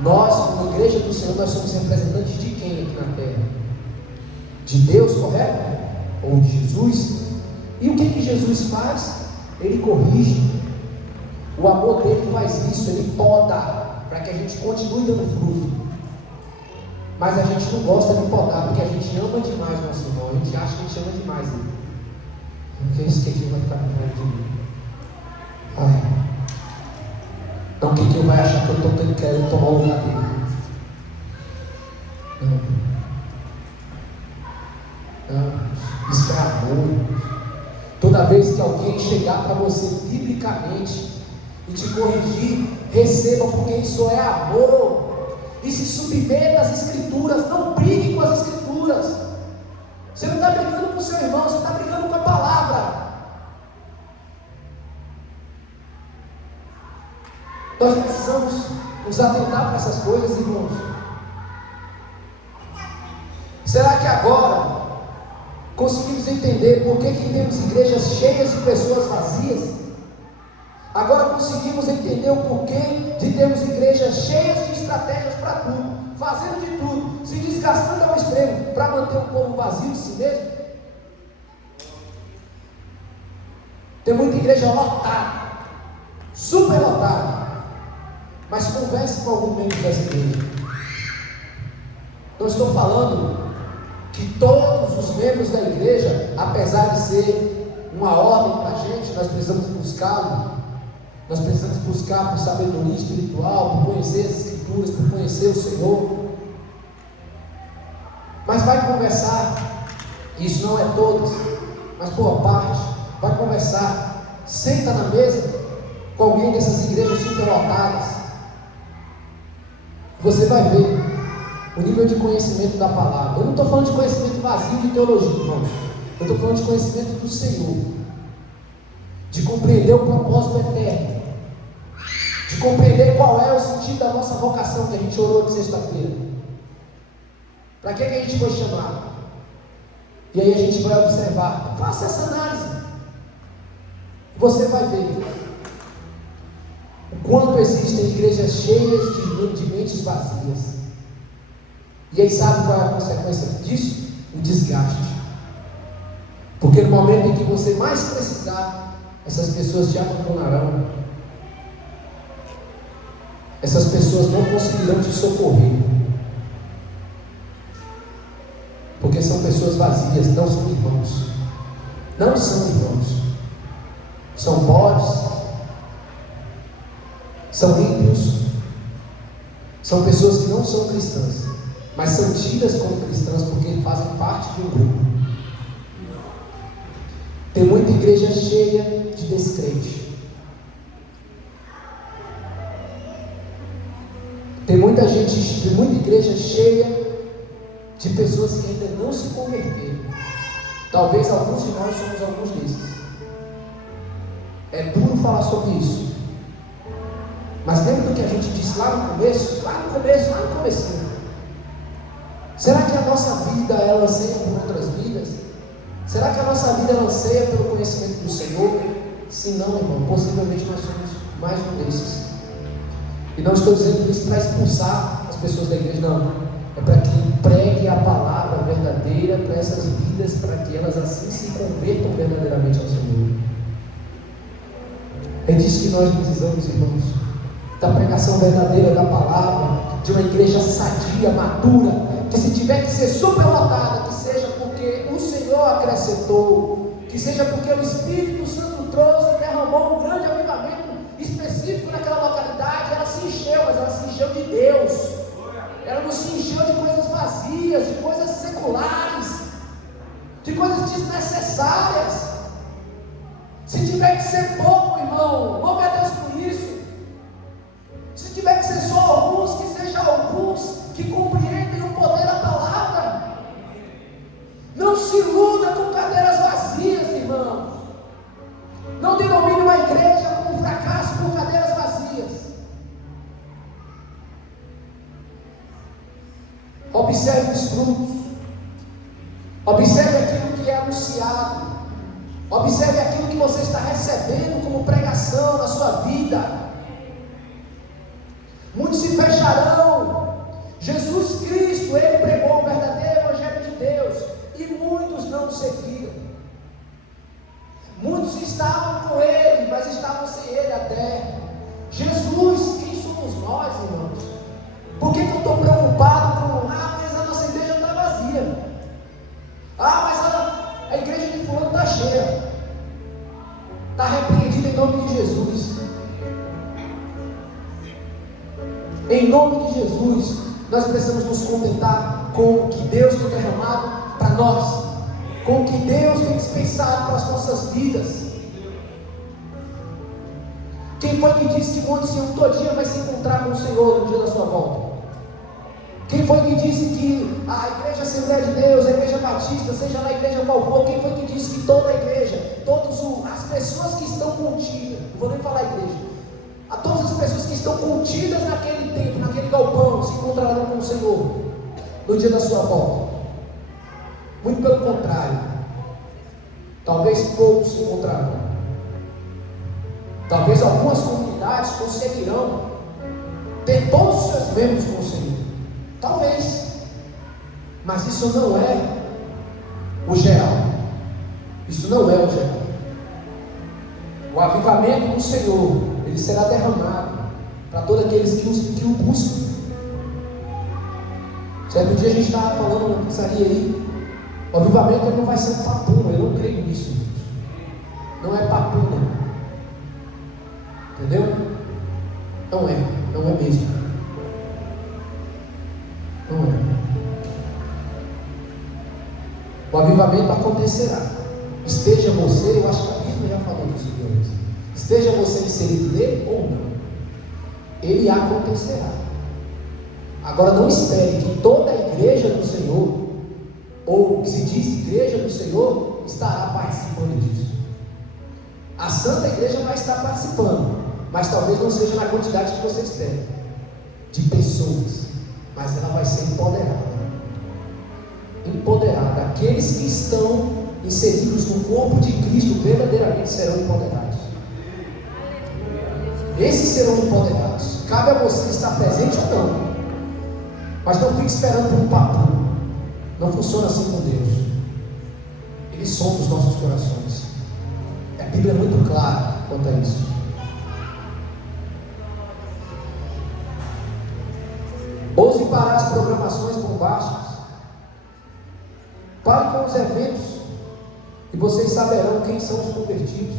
Nós, como igreja do Senhor, nós somos representantes de quem aqui na terra? De Deus, correto? Ou de Jesus? E o que Jesus faz? Ele corrige. O amor dele faz isso, ele poda, para que a gente continue dando fruto. Mas a gente não gosta de podar, porque a gente ama demais o nosso irmão. A gente acha que a gente ama demais ele. Porque isso que ele vai ficar com raiva de mim. Ai. Então o que ele vai achar que eu estou querendo tomar o lugar dele? Não. Isso é amor. Toda vez que alguém chegar para você biblicamente e te corrigir, receba, porque isso é amor. E se submeta às escrituras, não brigue com as escrituras. Você não está brigando com o seu irmão, você está brigando com a palavra. Nós precisamos nos atentar para essas coisas, irmãos. Será que agora conseguimos entender por que temos igrejas cheias de pessoas vazias? Agora conseguimos entender o porquê de termos igrejas cheias de estratégias para tudo, fazendo de tudo, se desgastando ao extremo para manter o povo vazio de si mesmo? Tem muita igreja lotada, super lotada, mas converse com algum membro dessa igreja. Não estou falando que todos os membros da igreja, apesar de ser uma ordem para a gente, nós precisamos buscá-lo. Nós precisamos buscar por sabedoria espiritual, por conhecer as escrituras, por conhecer o Senhor. Mas vai conversar, isso não é todos, mas boa parte, vai conversar, senta na mesa com alguém dessas igrejas superlotadas. Você vai ver o nível de conhecimento da palavra. Eu não estou falando de conhecimento vazio de teologia, irmãos. Eu estou falando de conhecimento do Senhor, de compreender o propósito eterno, de compreender qual é o sentido da nossa vocação que a gente orou de sexta-feira. Para que a gente foi chamado? E aí a gente vai observar. Faça essa análise. Você vai ver o quanto existem igrejas cheias de mentes vazias. E aí sabe qual é a consequência disso? O desgaste. Porque no momento em que você mais precisar, essas pessoas te abandonarão. Essas pessoas não conseguirão te socorrer. Porque são pessoas vazias, não são irmãos. Não são irmãos. São bodes, são ímpios, são pessoas que não são cristãs, mas são tidas como cristãs porque fazem parte de um grupo. Tem muita igreja cheia de descrente. Tem muita igreja cheia de pessoas que ainda não se converteram. Talvez alguns de nós somos alguns desses. É duro falar sobre isso. Mas lembra do que a gente disse lá no começo? Lá no começo. Será que a nossa vida ela anseia por outras vidas? Será que a nossa vida ela anseia pelo conhecimento do Senhor? Se não, irmão, possivelmente nós somos mais um desses. E não estou dizendo isso para expulsar as pessoas da igreja, não. É para que pregue a palavra verdadeira para essas vidas, para que elas assim se convertam verdadeiramente ao Senhor. É disso que nós precisamos, irmãos, da pregação verdadeira da palavra, de uma igreja sadia, madura, que se tiver que ser superlotada, que seja porque o Senhor acrescentou, que seja porque o Espírito Santo trouxe e derramou um grande avivamento específico naquela localidade. Ela se encheu, mas ela se encheu de Deus, ela não se encheu de coisas vazias, de coisas seculares, de coisas desnecessárias. Se tiver que ser pouco, irmão, louve a Deus por isso. Se tiver que ser só alguns, que sejam alguns que compreendem o poder da palavra. Não se iluda com cadeiras vazias, irmão. Não denomine uma igreja como um fracasso por cadeiras vazias. Observe os frutos. Observe aquilo que é anunciado. Observe aquilo que você está recebendo como pregação na sua vida. Muitos se fecharão. Jesus Cristo, Ele pregou o verdadeiro Evangelho de Deus, e muitos não o seguiram. Muitos estavam com Ele, mas estavam sem Ele até. Jesus, quem somos nós, irmãos? Por que eu estou preocupado com, mas a nossa igreja está vazia. Mas a igreja de fulano está cheia. Está repreendida em nome de Jesus. Em nome de Jesus, nós precisamos nos contentar com o que Deus tem derramado para nós, com o que Deus tem dispensado para as nossas vidas. Quem foi que disse que o Monte Sião todinha vai se encontrar com o Senhor no dia da sua volta? Quem foi que disse que a igreja Assembleia de Deus, a igreja Batista, seja lá a igreja qual for, quem foi que disse que toda a igreja, todas as pessoas que estão contidas, não vou nem falar igreja, a todas as pessoas que estão contidas naquele templo, naquele galpão, se encontrarão com o Senhor no dia da sua volta? Muito pelo contrário, talvez poucos se encontrarão. Talvez algumas comunidades conseguirão ter todos os seus membros com o Senhor. Talvez, mas isso não é o geral. Isso não é o geral. O avivamento do Senhor, ele será derramado para todos aqueles que o buscam. Certo dia a gente estava falando numa pizzaria aí. O avivamento ele não vai ser um papum, eu não creio nisso. Não é papum, não. Entendeu? Não é mesmo. Não é. O avivamento acontecerá. Esteja você, eu acho que a Bíblia já falou disso de hoje. Esteja você inserido nele ou não, ele acontecerá. Agora não espere que toda a igreja do Senhor, ou que se diz igreja do Senhor, estará participando disso. A Santa Igreja vai estar participando, mas talvez não seja na quantidade que você espera, de pessoas, mas ela vai ser empoderada. Empoderada. Aqueles que estão inseridos no corpo de Cristo verdadeiramente serão empoderados. Esses serão empoderados. Cabe a você estar presente ou não, mas não fique esperando por um papo. Não funciona assim com Deus. Ele sonda os nossos corações. A Bíblia é muito clara quanto a isso. Ouse parar as programações bombásticas. Pare com os eventos e vocês saberão quem são os convertidos.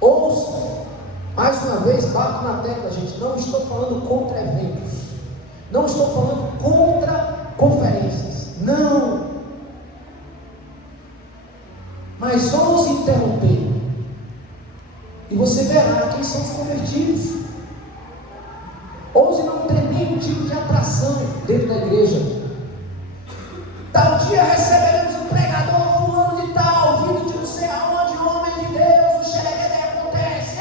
Ouça, mais uma vez, bato na tecla, gente. Não estou falando contra eventos, não estou falando contra conferências, não. Mas ouse interromper e você verá quem são os convertidos. Ouse não ter nenhum tipo de atração dentro da igreja. Tal dia receberemos um pregador fulano de tal, vindo de não sei aonde, homem de Deus, o xereguedé acontece.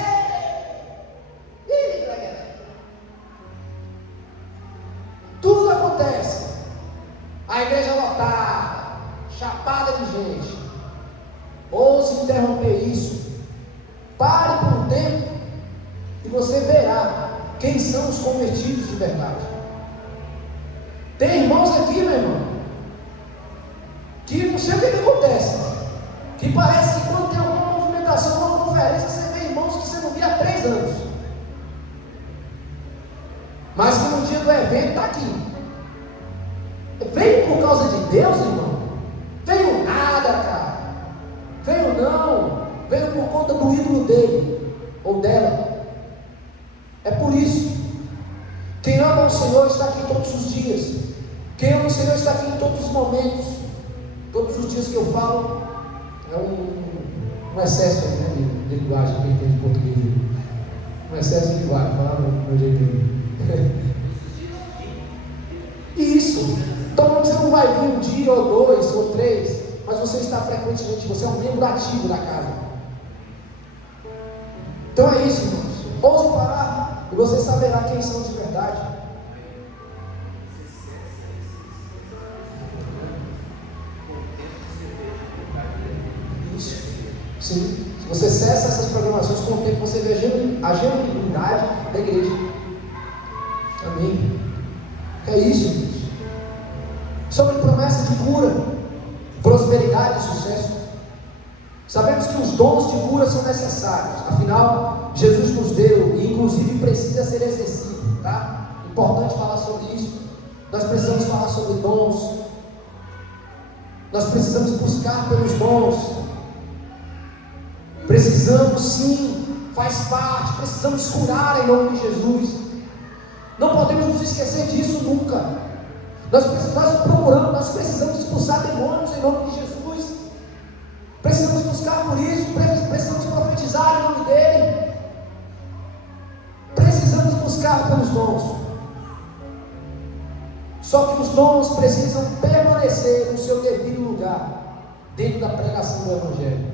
Tudo acontece. A igreja lotada, chapada de gente. Ouse interromper isso. Pare por um tempo e você verá quem são os convertidos de verdade. Tem irmãos aqui, meu irmão, que não sei o que acontece, que parece que quando tem alguma movimentação, uma conferência, você vê irmãos que você não via há 3 anos, mas que no dia do evento está aqui. Veio por causa de Deus, irmão? Veio nada, cara. Veio não. Veio por conta do ídolo dele ou dela. É por isso. Quem ama o Senhor está aqui todos os dias. Quem ama o Senhor está aqui em todos os momentos. Todos os dias que eu falo é um excesso aí, né, de linguagem, quem entende português. Um excesso de linguagem, falar no meu jeito. Isso. Então você não vai vir um dia, ou 2, ou 3, mas você está frequentemente, você é um membro ativo da casa. Então é isso, irmãos. Ouse parar e você saberá quem são de verdade. Isso. Sim. Se você cessa essas programações, com o tempo você vê a genuinidade da igreja. Amém. É isso, irmãos. Sobre promessa de cura, prosperidade e sucesso. Sabemos que os dons de cura são necessários. Afinal, Jesus nos deu e inclusive precisa ser exercido, tá? Importante falar sobre isso. Nós precisamos falar sobre dons. Nós precisamos buscar pelos dons. Precisamos sim, faz parte. Precisamos curar em nome de Jesus. Não podemos nos esquecer disso nunca. Nós precisamos expulsar demônios em nome de Jesus. Precisamos buscar por isso. Precisamos profetizar em nome dele. Precisamos buscar pelos dons. Só que os dons precisam permanecer no seu devido lugar, dentro da pregação do Evangelho.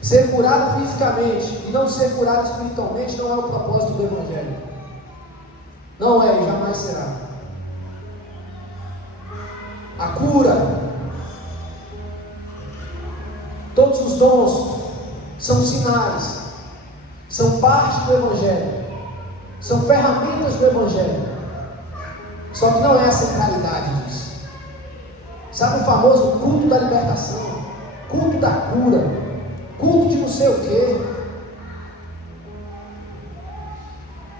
Ser curado fisicamente e não ser curado espiritualmente não é o propósito do Evangelho. Não é e jamais será. A cura, todos os dons são sinais, são parte do Evangelho, são ferramentas do Evangelho. Só que não é a centralidade disso. Sabe o famoso culto da libertação, culto da cura, culto de não sei o quê?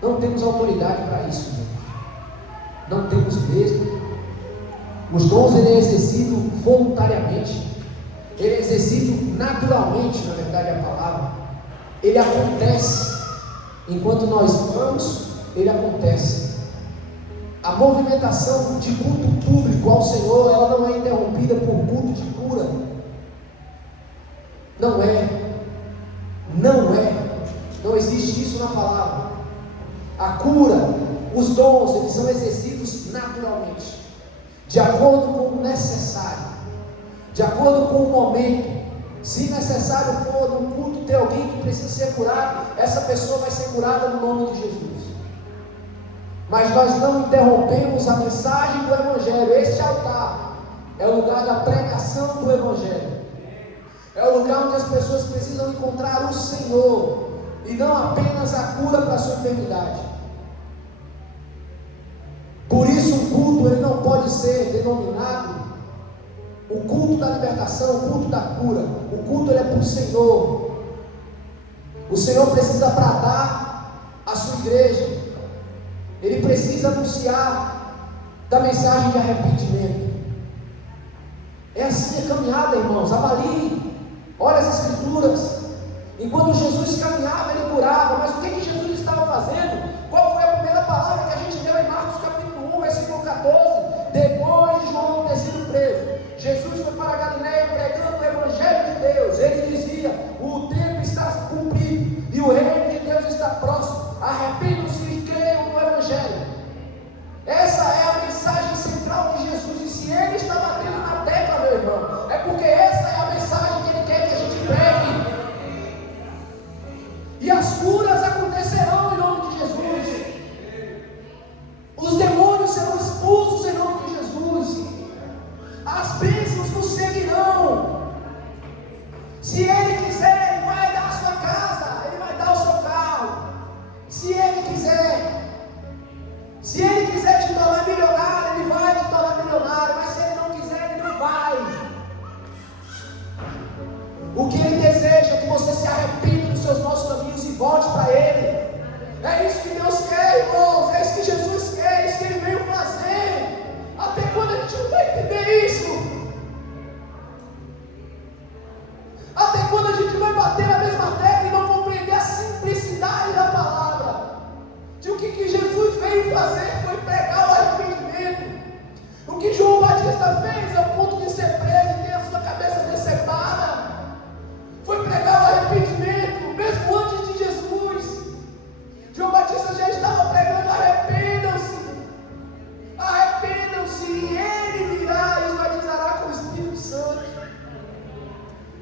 Não temos autoridade para isso, gente. Não temos mesmo. Os dons ele é exercido voluntariamente, ele é exercido naturalmente, na verdade a palavra. Ele acontece, enquanto nós vamos, ele acontece. A movimentação de culto público ao Senhor, ela não é interrompida por culto de cura. Não existe isso na palavra. A cura, os dons, eles são exercidos naturalmente, de acordo com o necessário, de acordo com o momento, Se necessário for no culto ter alguém que precisa ser curado, essa pessoa vai ser curada no nome de Jesus. Mas nós não interrompemos a mensagem do Evangelho. Este altar é o lugar da pregação do Evangelho. É o lugar onde as pessoas precisam encontrar o Senhor e não apenas a cura para a sua enfermidade. Por isso o culto ele não pode ser denominado o culto da libertação, o culto da cura. O culto ele é para o Senhor. O Senhor precisa bradar a sua igreja. Ele precisa anunciar da mensagem de arrependimento. É assim a caminhada, irmãos. Avalie, olha as escrituras. Enquanto Jesus caminhava, ele curava. Mas o que Jesus estava fazendo? Qual foi a primeira palavra que a gente leu em Marcos capítulo 1, versículo 14? Depois de João ter sido preso, Jesus foi para a Galileia pregando o Evangelho de Deus. Ele dizia: o tempo está cumprido e o reino de Deus está próximo. Arrependam-se e creiam no Evangelho. Essa é a mensagem central de Jesus. E se ele está batendo na tecla, meu irmão, é porque essa é a mensagem que ele quer que a gente pregue. E as curas acontecerão em nome de Jesus. Os demônios serão expulsos em nome de Jesus. As bênçãos nos seguirão. Se ele quiser, ele vai dar a sua casa, ele vai dar o seu carro. Se ele quiser te tornar milionário, ele vai te tornar milionário. Mas se ele não quiser, ele não vai. O que ele deseja é que você se arrependa dos seus maus caminhos e volte para ele. É isso que Deus quer, irmãos. É isso que Jesus quer, é isso que ele veio fazer. Até quando a gente não vai entender isso? Até quando a gente vai bater na mesma tecla e não compreender a simplicidade da palavra? De o que Jesus veio fazer foi pregar o arrependimento. O que João Batista fez ao ponto de ser preso e ter a sua cabeça decepada foi pregar o arrependimento, mesmo antes de Jesus. João Batista já estava pregando: arrependam-se, e ele virá e os batizará com o Espírito Santo.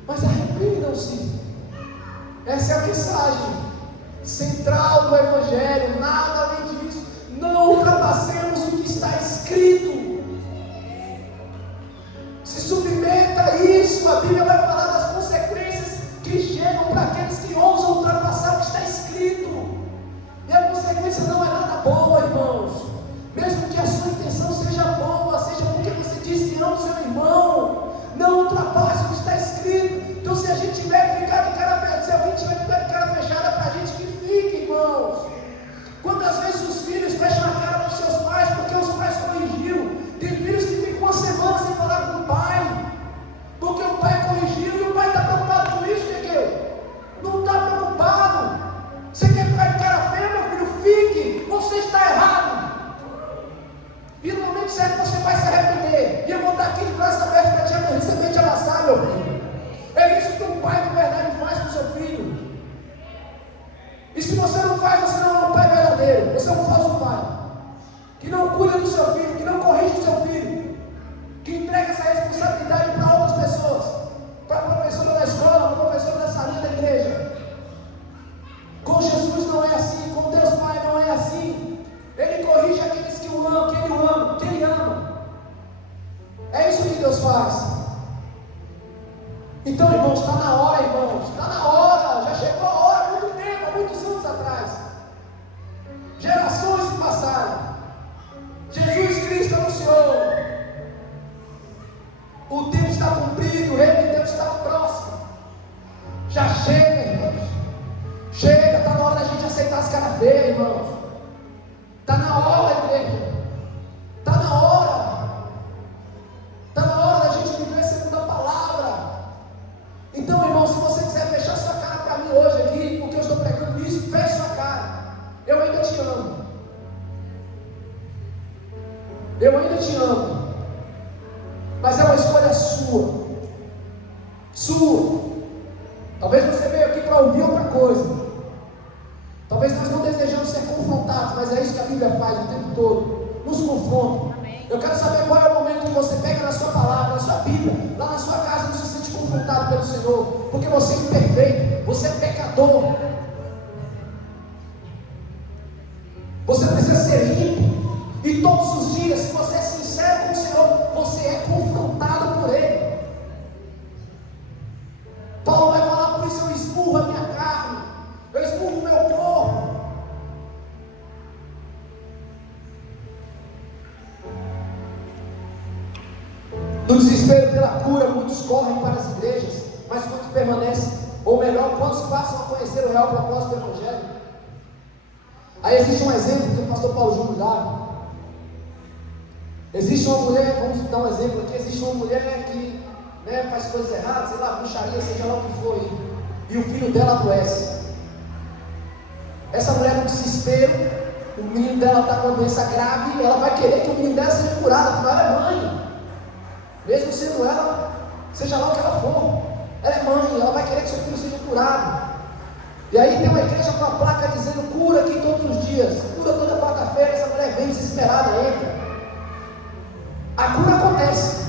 Mas arrependam-se. Essa é a mensagem central do Evangelho, nada além disso. Não ultrapassemos o que está escrito. Se submeta a isso. A Bíblia vai falar das consequências que chegam para aqueles que ousam ultrapassar o que está escrito. E a consequência não é nada boa, irmãos. Mesmo que a sua intenção seja boa, seja porque você diz que ama o seu irmão, não ultrapasse o que está escrito. Então, se a gente tiver que ficar de cara fechada, se alguém tiver que ficar de cara fechada, para a gente que fique, irmãos. Quantas vezes os filhos fecham a cara para os seus pais porque os pais corrigiram? Tem filhos que ficam uma semana sem falar com o pai, porque o pai corrigiu e o pai está preocupado com isso, não está preocupado. Você quer ficar de cara feia, meu filho? Fique, você está errado. E no momento certo você vai se arrepender. E eu vou estar aqui de braços abertos para te receber e te abraçar, meu filho. É isso que um pai de verdade faz com o seu filho. E se você não faz, você não é um pai verdadeiro. Você é um falso pai, que não cuida do seu filho, que não corrige o seu filho, que entrega essa responsabilidade para outras pessoas, para a professora da escola, para a professora da salinha da igreja. Com Jesus não é assim, com Deus Pai não é assim. Ele corrige aqueles que o amam, que Ele ama. É isso que Deus faz. Então, irmãos, está na hora, irmãos. Está na hora. Já chegou a hora há muito tempo, há muitos anos atrás. Gerações se passaram. Jesus Cristo anunciou: o tempo está cumprido, o reino de Deus está próximo. Já chega, irmãos. Chega, está na hora da gente aceitar as caras feias, irmãos. Está na hora, igreja. Está na hora. Está na hora da gente viver segundo a palavra. Então, irmão, se você quiser fechar sua cara para mim hoje aqui, porque eu estou pregando isso, feche sua cara. Eu ainda te amo. Eu ainda te amo. Mas é uma escolha sua. Sua. Talvez você veio aqui para ouvir outra coisa. Talvez nós não desejamos ser confrontados, mas é isso que a Bíblia faz o tempo todo. Nos confronta. Eu quero saber qual é o momento que você pega na sua palavra, na sua Bíblia, lá na sua casa, você se sente confrontado pelo Senhor, porque você é imperfeito, você é pecador. Você precisa ser limpo. E todos os dias, se você é sincero com o Senhor, você é confrontado por Ele. Paulo vai falar: por isso eu esmurro a minha carne, eu esmurro o meu corpo. No desespero pela cura, muitos correm para as igrejas, mas quantos permanecem? Ou melhor, quantos passam a conhecer o real propósito do Evangelho? Aí existe um exemplo que o pastor Paulo Júnior dá. Existe uma mulher, vamos dar um exemplo aqui, existe uma mulher que faz coisas erradas, sei lá, bruxaria, seja lá o que for, e o filho dela adoece. Essa mulher, no desespero, o menino dela está com uma doença grave, e ela vai querer que o menino dela seja curado, afinal ela é mãe. Mesmo sendo ela, seja lá o que ela for, ela é mãe, ela vai querer que seu filho seja curado. E aí tem uma igreja com a placa dizendo: cura aqui todos os dias, cura toda quarta-feira. Essa mulher vem desesperada, entra. A cura acontece,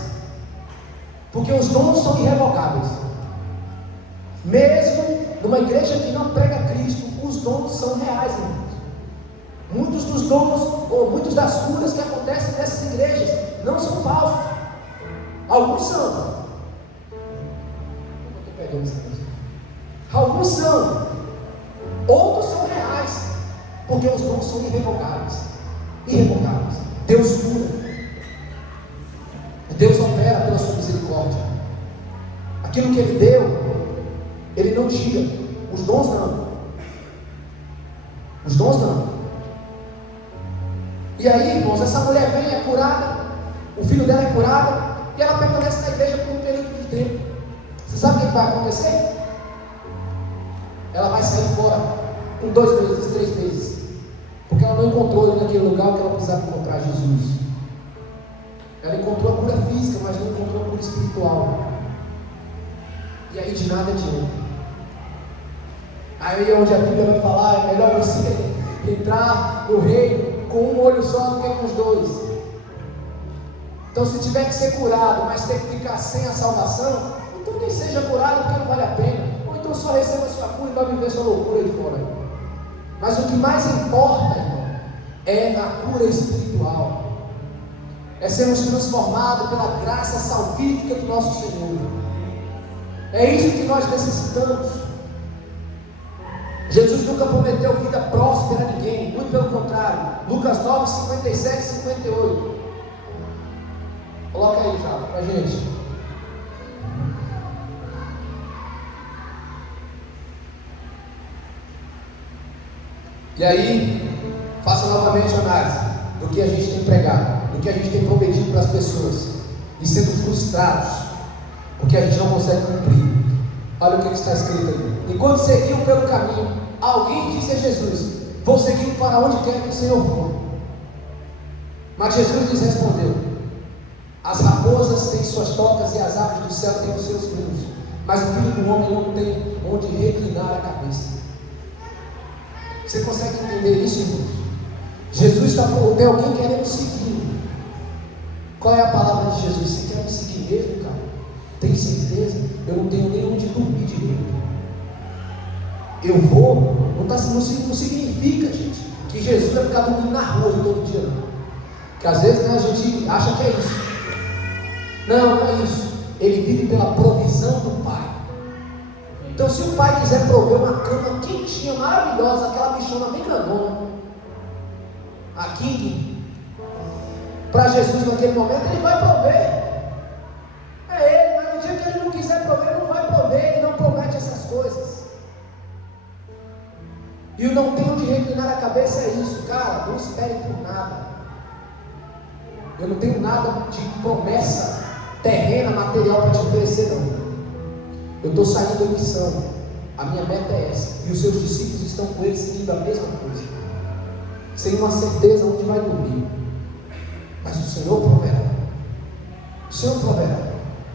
porque os dons são irrevogáveis. Mesmo numa igreja que não prega Cristo, os dons são reais, irmãos. Muitos dos dons, ou muitas das curas que acontecem nessas igrejas, não são falsos. Alguns são. Alguns são. Outros são reais, porque os dons são irrevogáveis. Irrevogáveis. Deus cura. Deus opera pela sua misericórdia. Aquilo que Ele deu, Ele não tira. Os dons não. Os dons não. E aí, irmãos, essa mulher vem, é curada, o filho dela é curado, e ela permanece na igreja por um período de tempo. Você sabe o que vai acontecer? Ela vai sair fora com 2 meses, 3 meses, porque ela não encontrou ali naquele lugar o que ela precisava encontrar: Jesus. Ela encontrou a cura física, mas não encontrou a cura espiritual. E aí de nada adianta. Aí é onde a Bíblia vai falar: é melhor você entrar no reino com um olho só do que com os 2. Então, se tiver que ser curado, mas ter que ficar sem a salvação, então nem seja curado, porque não vale a pena. Ou então só receba a sua cura e vai viver sua loucura aí fora. Mas o que mais importa, irmão, é a cura espiritual. É sermos transformados pela graça salvífica do nosso Senhor. É isso que nós necessitamos. Jesus nunca prometeu vida próspera a ninguém, muito pelo contrário. Lucas 9, 57 e 58. Coloca aí já, pra gente. E aí, faça novamente a análise do que a gente tem pregado, do que a gente tem prometido para as pessoas, e sendo frustrados, porque a gente não consegue cumprir. Olha o que está escrito aí. Enquanto seguiam pelo caminho, alguém disse a Jesus: vou seguir para onde quer que o Senhor for. Mas Jesus lhes respondeu: as raposas têm suas tocas e as aves do céu têm os seus ninhos, mas o filho do homem não tem onde reclinar a cabeça. Você consegue entender isso, irmãos? Jesus está por tem alguém querendo seguir. Qual é a palavra de Jesus? Você quer me seguir mesmo, cara? Tem certeza? Eu não tenho nem onde dormir direito. Eu vou, não significa, gente, que Jesus vai ficar dormindo na rua todo dia, não. Porque às vezes, a gente acha que é isso. Não, não é isso. Ele vive pela provisão do Pai. Então, se o Pai quiser prover uma cama quentinha, maravilhosa, aquela bichona bem grandona, a King, para Jesus naquele momento, Ele vai prover. É Ele, mas no dia que Ele não quiser prover, Ele não vai prover. Ele não promete essas coisas. E o não tem onde reclinar a cabeça é isso, cara. Não espere por nada. Eu não tenho nada de promessa terrena, material para te oferecer, não. Eu estou saindo da missão. A minha meta é essa. E os seus discípulos estão com ele seguindo a mesma coisa, sem uma certeza onde vai dormir. Mas o Senhor proverá. O Senhor proverá.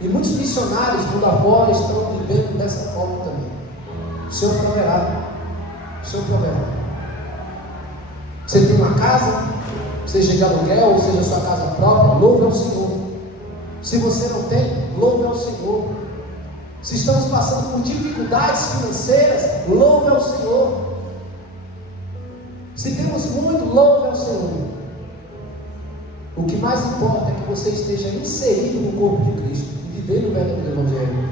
E muitos missionários mundo afora estão vivendo dessa forma também. O Senhor proverá. O Senhor proverá. Você tem uma casa, seja de aluguel, ou seja sua casa própria, louve ao Senhor. Se você não tem, louve ao Senhor. Se estamos passando por dificuldades financeiras, louve ao Senhor. Se temos muito, louve ao Senhor. O que mais importa é que você esteja inserido no corpo de Cristo e viver no verdadeiro Evangelho.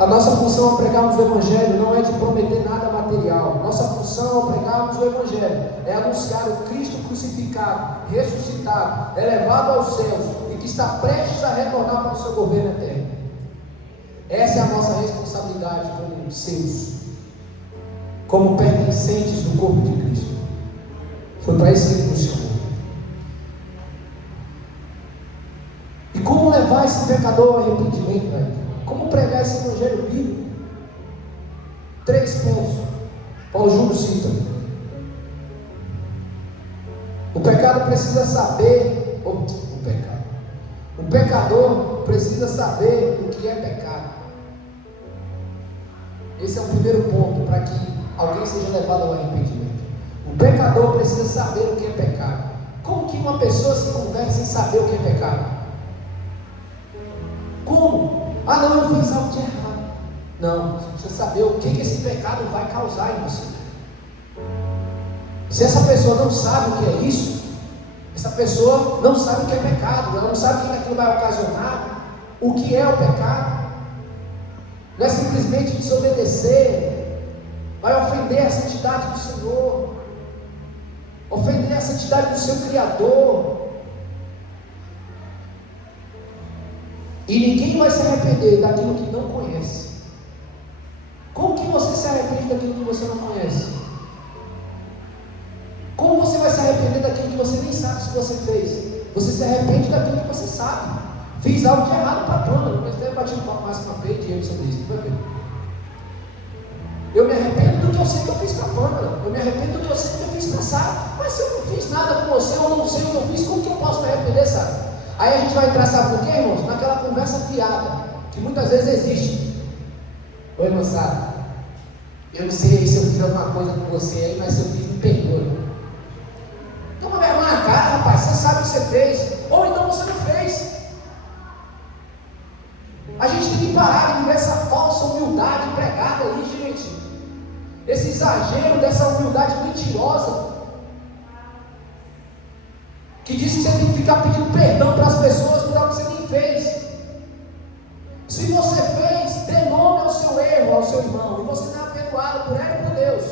A nossa função ao pregarmos o Evangelho não é de prometer nada material. Nossa função ao pregarmos o Evangelho é anunciar o Cristo crucificado, ressuscitado, elevado aos céus e que está prestes a retornar para o seu governo eterno. Essa é a nossa responsabilidade como seus, como pertencentes do corpo de Cristo. Foi para isso que Ele nos chamou. E como levar esse pecador ao arrependimento, velho? Como pregar esse evangelho bíblico? 3 pontos. Paulo Júlio cita. O pecado precisa saber. O pecador precisa saber o que é pecado. Esse é o primeiro ponto para que alguém seja levado ao arrependimento. O pecador precisa saber o que é pecado. Como que uma pessoa se converte sem saber o que é pecado? Como? Ah, não, eu fiz algo de errado. Não, você precisa saber o que esse pecado vai causar em você. Se essa pessoa não sabe o que é isso, essa pessoa não sabe o que é pecado, ela não sabe o que aquilo vai ocasionar, o que é o pecado. Não é simplesmente desobedecer, vai ofender a santidade do Senhor, ofender a santidade do seu Criador. E ninguém vai se arrepender daquilo que não conhece. Como que você se arrepende daquilo que você não conhece? Como você vai se arrepender daquilo que você nem sabe se você fez? Você se arrepende daquilo que você sabe. Fiz algo de errado para a Pâmela, mas até bati no papo mais uma vez e sobre isso. Eu me arrependo do que eu sei que eu fiz com a Pâmela. Eu me arrependo do que eu sei que eu fiz passado. Mas se eu não fiz nada com você, eu não sei o que eu fiz, como que eu posso me arrepender, sabe? Aí a gente vai entrar, sabe no que, irmãos? Naquela conversa fiada, que muitas vezes existe. Oi, moçada, eu não sei se eu fiz alguma coisa com você aí, mas se eu fiz, me perdoe. Toma vergonha na cara, rapaz, você sabe o que você fez, ou então você não fez. A gente tem que parar de viver essa falsa humildade pregada ali, gente. Esse exagero dessa humildade mentirosa, que diz que você tem que ficar pedindo perdão para as pessoas por algo que você nem fez. Se você fez, dê nome ao seu erro, ao seu irmão, e você será perdoado por ela e por Deus.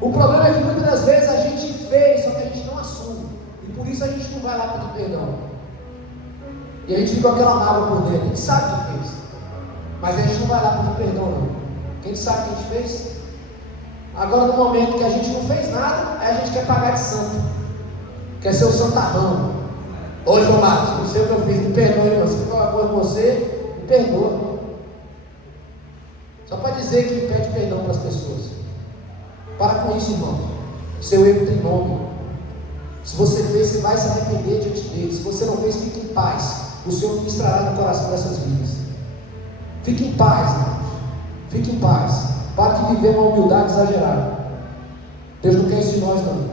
O problema é que muitas das vezes a gente fez, só que a gente não assume, e por isso a gente não vai lá pedir perdão. E a gente fica com aquela mágoa por dentro. A gente sabe o que fez, mas a gente não vai lá pedir perdão, não. Quem sabe o que a gente fez? Agora, no momento que a gente não fez nada, aí a gente quer pagar de santo, quer ser o santarrão. Ô João Marcos, não sei o que eu fiz, me perdoe, irmão. Se fizer uma coisa com você, me perdoa. Só para dizer que pede perdão para as pessoas. Para com isso, irmão. Seu erro tem nome. Se você fez, você vai se arrepender diante dele. Se você não fez, fique em paz. O Senhor ministrará no coração dessas vidas. Fique em paz, irmãos. Fique em paz. Para de viver uma humildade exagerada. Deus não quer isso de nós, não.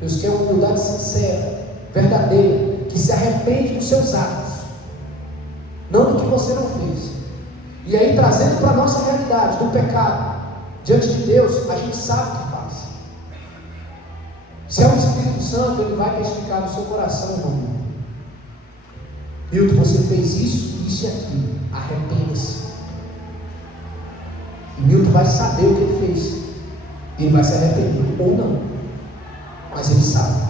Deus quer uma humildade sincera, verdadeira, que se arrepende dos seus atos, não do que você não fez. E aí, trazendo para a nossa realidade do pecado, diante de Deus, a gente sabe o que faz. Se é o Espírito Santo, ele vai testificar no seu coração, irmão. Milton, você fez isso, isso e aquilo. Arrependa-se. E Milton vai saber o que ele fez. Ele vai se arrepender ou não, mas ele sabe.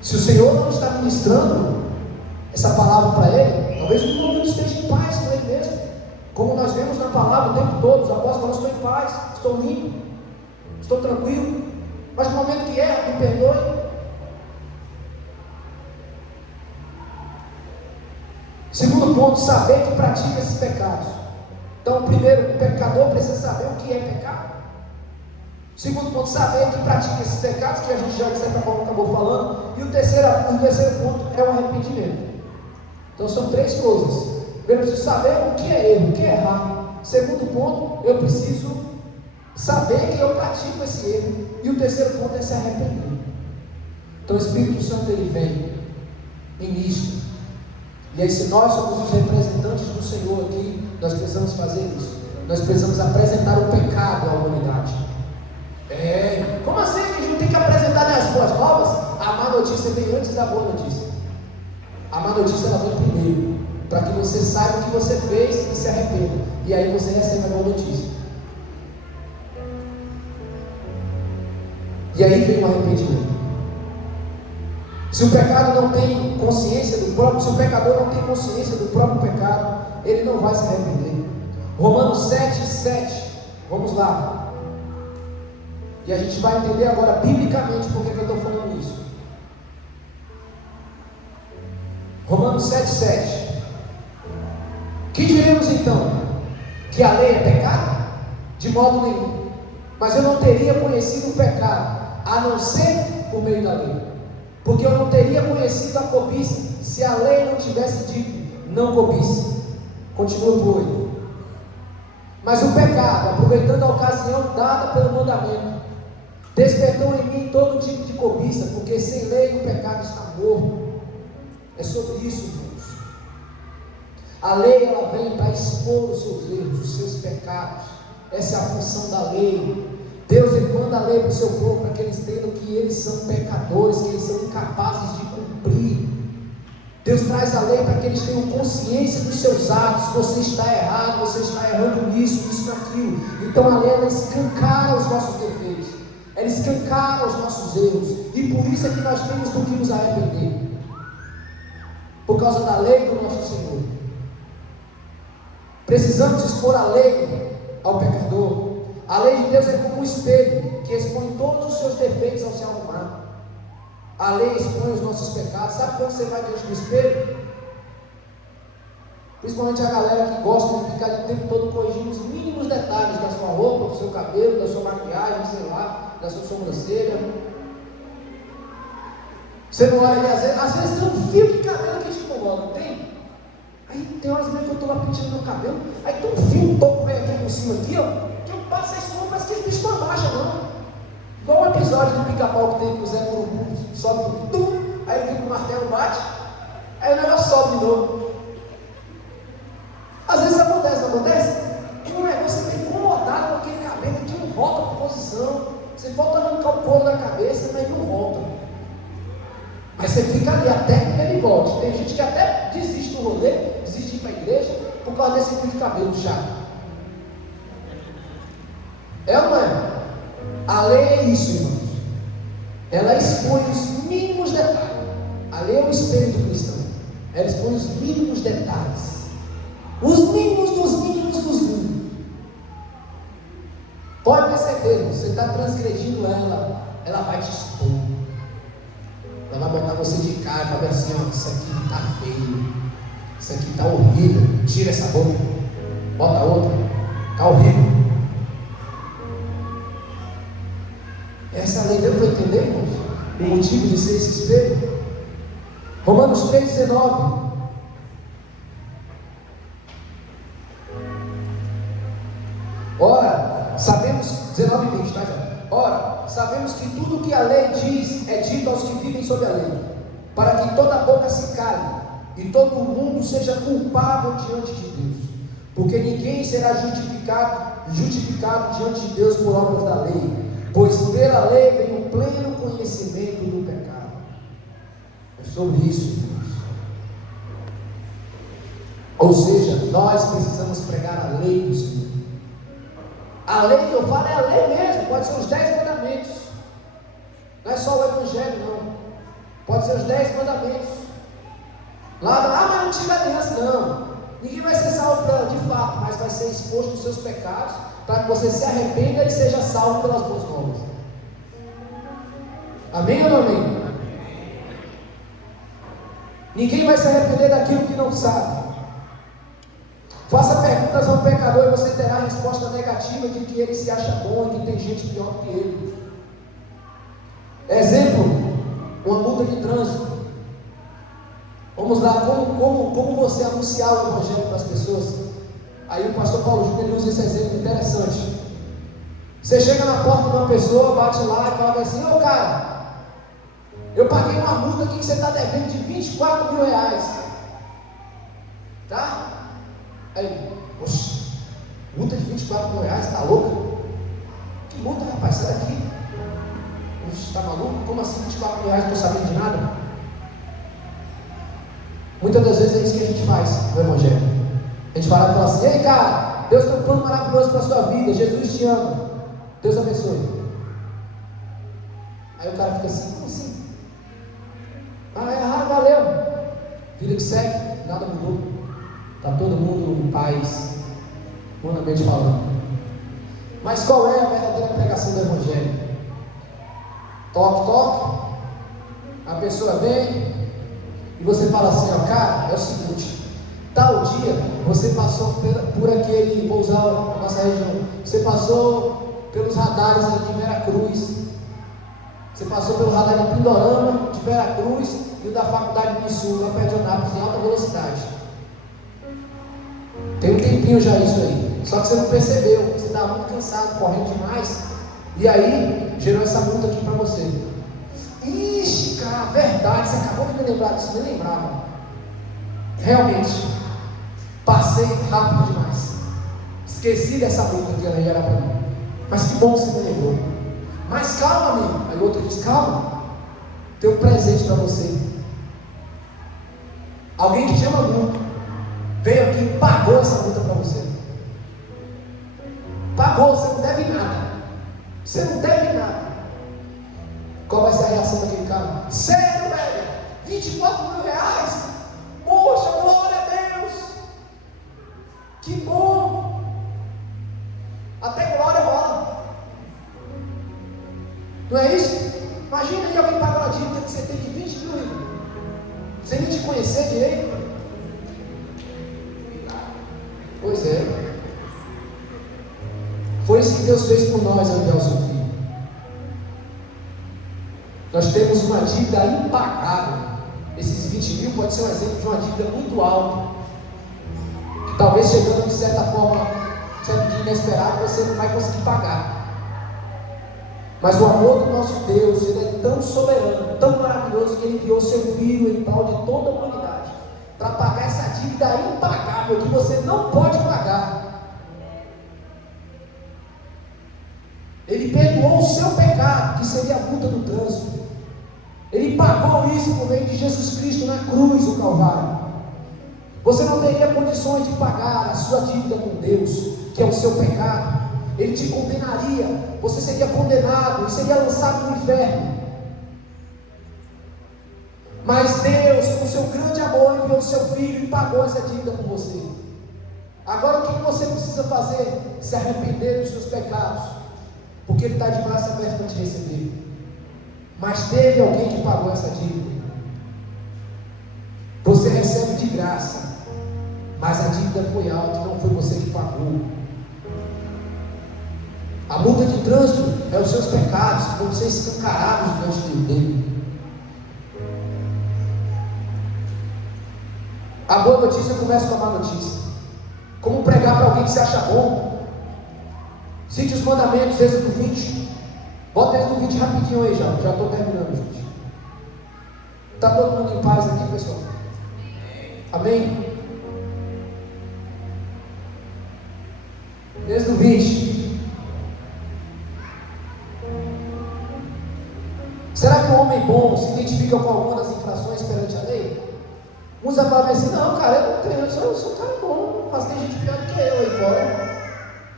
Se o Senhor não está ministrando essa palavra para ele, talvez o Milton esteja em paz com ele mesmo. Como nós vemos na palavra o tempo todo, os apóstolos falam: estou em paz, estou limpo, estou tranquilo. Mas no momento que erra, me perdoe. Segundo ponto, saber que pratica esses pecados. Então, primeiro, o pecador precisa saber o que é pecado. Segundo ponto, saber que pratica esses pecados, que a gente já de certa forma acabou falando. E o terceiro ponto é o arrependimento. Então são 3 coisas. Eu preciso saber o que é erro, o que é errar. Segundo ponto, eu preciso saber que eu pratico esse erro. E o terceiro ponto é se arrepender. Então o Espírito Santo ele vem, ministra, E aí, se nós somos os representantes do Senhor aqui, nós precisamos fazer isso. Nós precisamos apresentar o pecado à humanidade. Como assim? A gente não tem que apresentar as boas novas? A má notícia vem antes da boa notícia. A má notícia ela vem primeiro, para que você saiba o que você fez e se arrependa. E aí você recebe a boa notícia. E aí vem o arrependimento. Se o pecado não tem consciência do próprio, se o pecador não tem consciência do próprio pecado, ele não vai se arrepender. Romanos 7:7. Vamos lá. E a gente vai entender agora biblicamente por que eu estou falando isso. Romanos 7:7. Que diremos então? Que a lei é pecado? De modo nenhum. Mas eu não teria conhecido o pecado, a não ser por meio da lei. Porque eu não teria conhecido a cobiça, se a lei não tivesse dito, não cobiça. Continua por 8. Mas o pecado, aproveitando a ocasião dada pelo mandamento, despertou em mim todo tipo de cobiça, porque sem lei o pecado está morto. É sobre isso, irmãos. A lei ela vem para expor os seus erros, os seus pecados. Essa é a função da lei. Deus ele manda a lei para o seu povo para que eles entendam que eles são pecadores, que eles são incapazes de cumprir. Deus traz a lei para que eles tenham consciência dos seus atos. Você está errado, você está errando nisso, isso, naquilo. Então a lei ela escancara os nossos defeitos, ela escancara os nossos erros, e por isso é que nós temos do que nos arrepender, por causa da lei do nosso Senhor. Precisamos expor a lei ao pecador. A lei de Deus é como um espelho que expõe todos os seus defeitos ao se arrumar. A lei expõe os nossos pecados. Sabe quando você vai diante do espelho? Principalmente a galera que gosta de ficar o tempo todo corrigindo os mínimos detalhes da sua roupa, do seu cabelo, da sua maquiagem, sei lá, da sua sobrancelha. Você não olha ali, às vezes tem um fio de cabelo que te incomoda, não tem? Aí tem horas mesmo que eu estou lá pintando meu cabelo, aí tem um fio, um toco velho aqui por cima aqui, ó. Passa a escova, parece que esse bicho não abaixa, não. Igual o episódio do Pica-Pau que tem que o Zé Urubu sobe no tum, aí ele vem com o martelo, bate, aí o negócio sobe de novo. Às vezes acontece, não acontece? Um negócio você fica incomodado com aquele cabelo que não volta para posição. Você volta a arrancar o couro da cabeça, mas não volta. Mas você fica ali até que ele volte. Tem gente que até desiste do rolê, desiste de ir para a igreja, por causa desse fio de cabelo chato. É ou não é? A lei é isso, irmãos. Ela expõe os mínimos detalhes. A lei é o espelho do cristão. Ela expõe os mínimos detalhes. Os mínimos dos mínimos dos mínimos. Pode ter certeza, você está transgredindo ela, ela vai te expor. Ela vai botar você de cara e falar assim, ó, isso aqui está feio. Isso aqui está horrível. Tira essa roupa. Bota outra. Está horrível. Essa lei deu para entender, irmãos? O motivo de ser esse espelho? Romanos 3,19. Ora, sabemos, 19 e 20, tá já? Ora, sabemos que tudo o que a lei diz é dito aos que vivem sob a lei, para que toda boca se cale e todo o mundo seja culpável diante de Deus, porque ninguém será justificado diante de Deus por obras da lei, pois pela lei vem o pleno conhecimento do pecado. É sobre isso, irmãos. Ou seja, nós precisamos pregar a lei do Senhor. A lei que eu falo é a lei mesmo, pode ser os 10 mandamentos. Não é só o evangelho, não. Pode ser os 10 mandamentos. Lá, mas não tira aliança, não. Ninguém vai ser salvo de fato, mas vai ser exposto aos seus pecados, para que você se arrependa e seja salvo pelas boas novas. Amém ou não amém? Ninguém vai se arrepender daquilo que não sabe. Faça perguntas ao pecador e você terá a resposta negativa de que ele se acha bom e que tem gente pior que ele. Exemplo, uma multa de trânsito. Vamos lá, como você anunciar o evangelho para as pessoas? Aí o pastor Paulo Júnior usa esse exemplo interessante. Você chega na porta de uma pessoa, bate lá e fala assim: ô cara, eu paguei uma multa aqui que você está devendo de 24 mil reais. Aí ele, oxe, multa de 24 mil reais, tá louca? Que multa, rapaz, sai daqui. Oxe, tá maluco? Como assim 24 mil reais, não tô sabendo de nada? Muitas das vezes é isso que a gente faz no Evangelho. A gente fala assim, ei cara, Deus tem um plano maravilhoso para a sua vida, Jesus te ama, Deus abençoe. Aí o cara fica assim, como assim? Valeu. Vida que segue, nada mudou. Está todo mundo em paz, humanamente falando. Mas qual é a verdadeira pregação do Evangelho? Toque, a pessoa vem e você fala assim, ó, cara, é o seguinte, tal dia você passou por aquele, vou usar a nossa região, você passou pelos radares ali de Veracruz, você passou pelo radar de Pindorama, de Veracruz e o da Faculdade do Sul, lá perto de Anápolis, em alta velocidade. Tem um tempinho já isso aí, só que você não percebeu, você estava muito cansado, correndo demais, e aí gerou essa multa aqui para você. Ixi, cara, verdade, você acabou de me lembrar disso, nem lembrava. Realmente, passei rápido demais, esqueci dessa multa que ela ia era para mim, mas que bom que você me lembrou. Mas calma, amigo. Aí o outro diz, calma, tem um presente para você. Alguém que te ama muito veio aqui e pagou essa multa para você. Pagou, você não deve nada. Você não deve nada. Qual vai ser a reação daquele cara? Sério, velho? 24 mil reais? Poxa, glória a Deus! Que bom! Até glória rola. Não é isso? Imagina aí alguém pagar uma dívida que você tem de 20 mil, sem nem te conhecer direito. Pois é. Foi isso que Deus fez por nós ao enviar o seu Filho. Nós temos uma dívida impagável. Esses 20 mil pode ser um exemplo de uma dívida muito alta, que talvez chegando de certa forma, certo dia inesperado, você não vai conseguir pagar. Mas o amor do nosso Deus, Ele é tão soberano, tão maravilhoso, que Ele enviou seu Filho em prol de toda a humanidade, para pagar essa dívida impagável, que você não pode pagar. Ele perdoou o seu pecado, que seria a multa do trânsito. Ele pagou isso por meio de Jesus Cristo na cruz do Calvário. Você não teria condições de pagar a sua dívida com Deus, que é o seu pecado. Ele te condenaria, você seria condenado e seria lançado no inferno. Mas Deus, com o seu grande amor, enviou o seu Filho e pagou essa dívida por você. Agora o que você precisa fazer? Se arrepender dos seus pecados, porque Ele está de braço aberto para te receber. Mas teve alguém que pagou essa dívida. Você recebe de graça, mas a dívida foi alta, não foi você que pagou. A multa de trânsito é os seus pecados, que vão ser escancarados diante dele. A boa notícia começa com a má notícia. Como pregar para alguém que se acha bom? Cite os mandamentos, Êxodo 20. Bota Êxodo 20 rapidinho aí já estou terminando, gente. Está todo mundo em paz aqui, pessoal? Amém? Êxodo 20. Será que o homem bom se identifica com alguma das infrações perante a lei? Uns falam assim, não cara, eu não tenho, eu sou um cara bom, mas tem gente pior do que eu aí fora.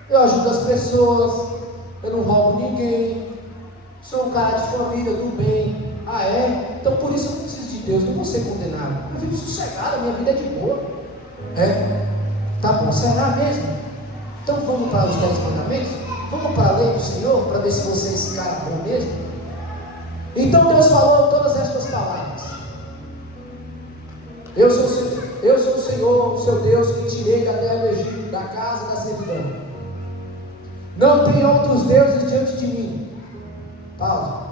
Eu ajudo as pessoas, eu não roubo ninguém, sou um cara de família, do bem. Ah é? Então por isso eu não preciso de Deus, não vou ser condenado. Eu vivo sossegado, minha vida é de boa. É? Tá bom, será mesmo? Então vamos para os 10 mandamentos? Vamos para a lei do Senhor, para ver se você é esse cara bom mesmo? Então Deus falou todas estas palavras. Eu sou o Senhor, o seu Deus, que tirei da terra do Egito, da casa da servidão. Não tem outros deuses diante de mim. Pausa.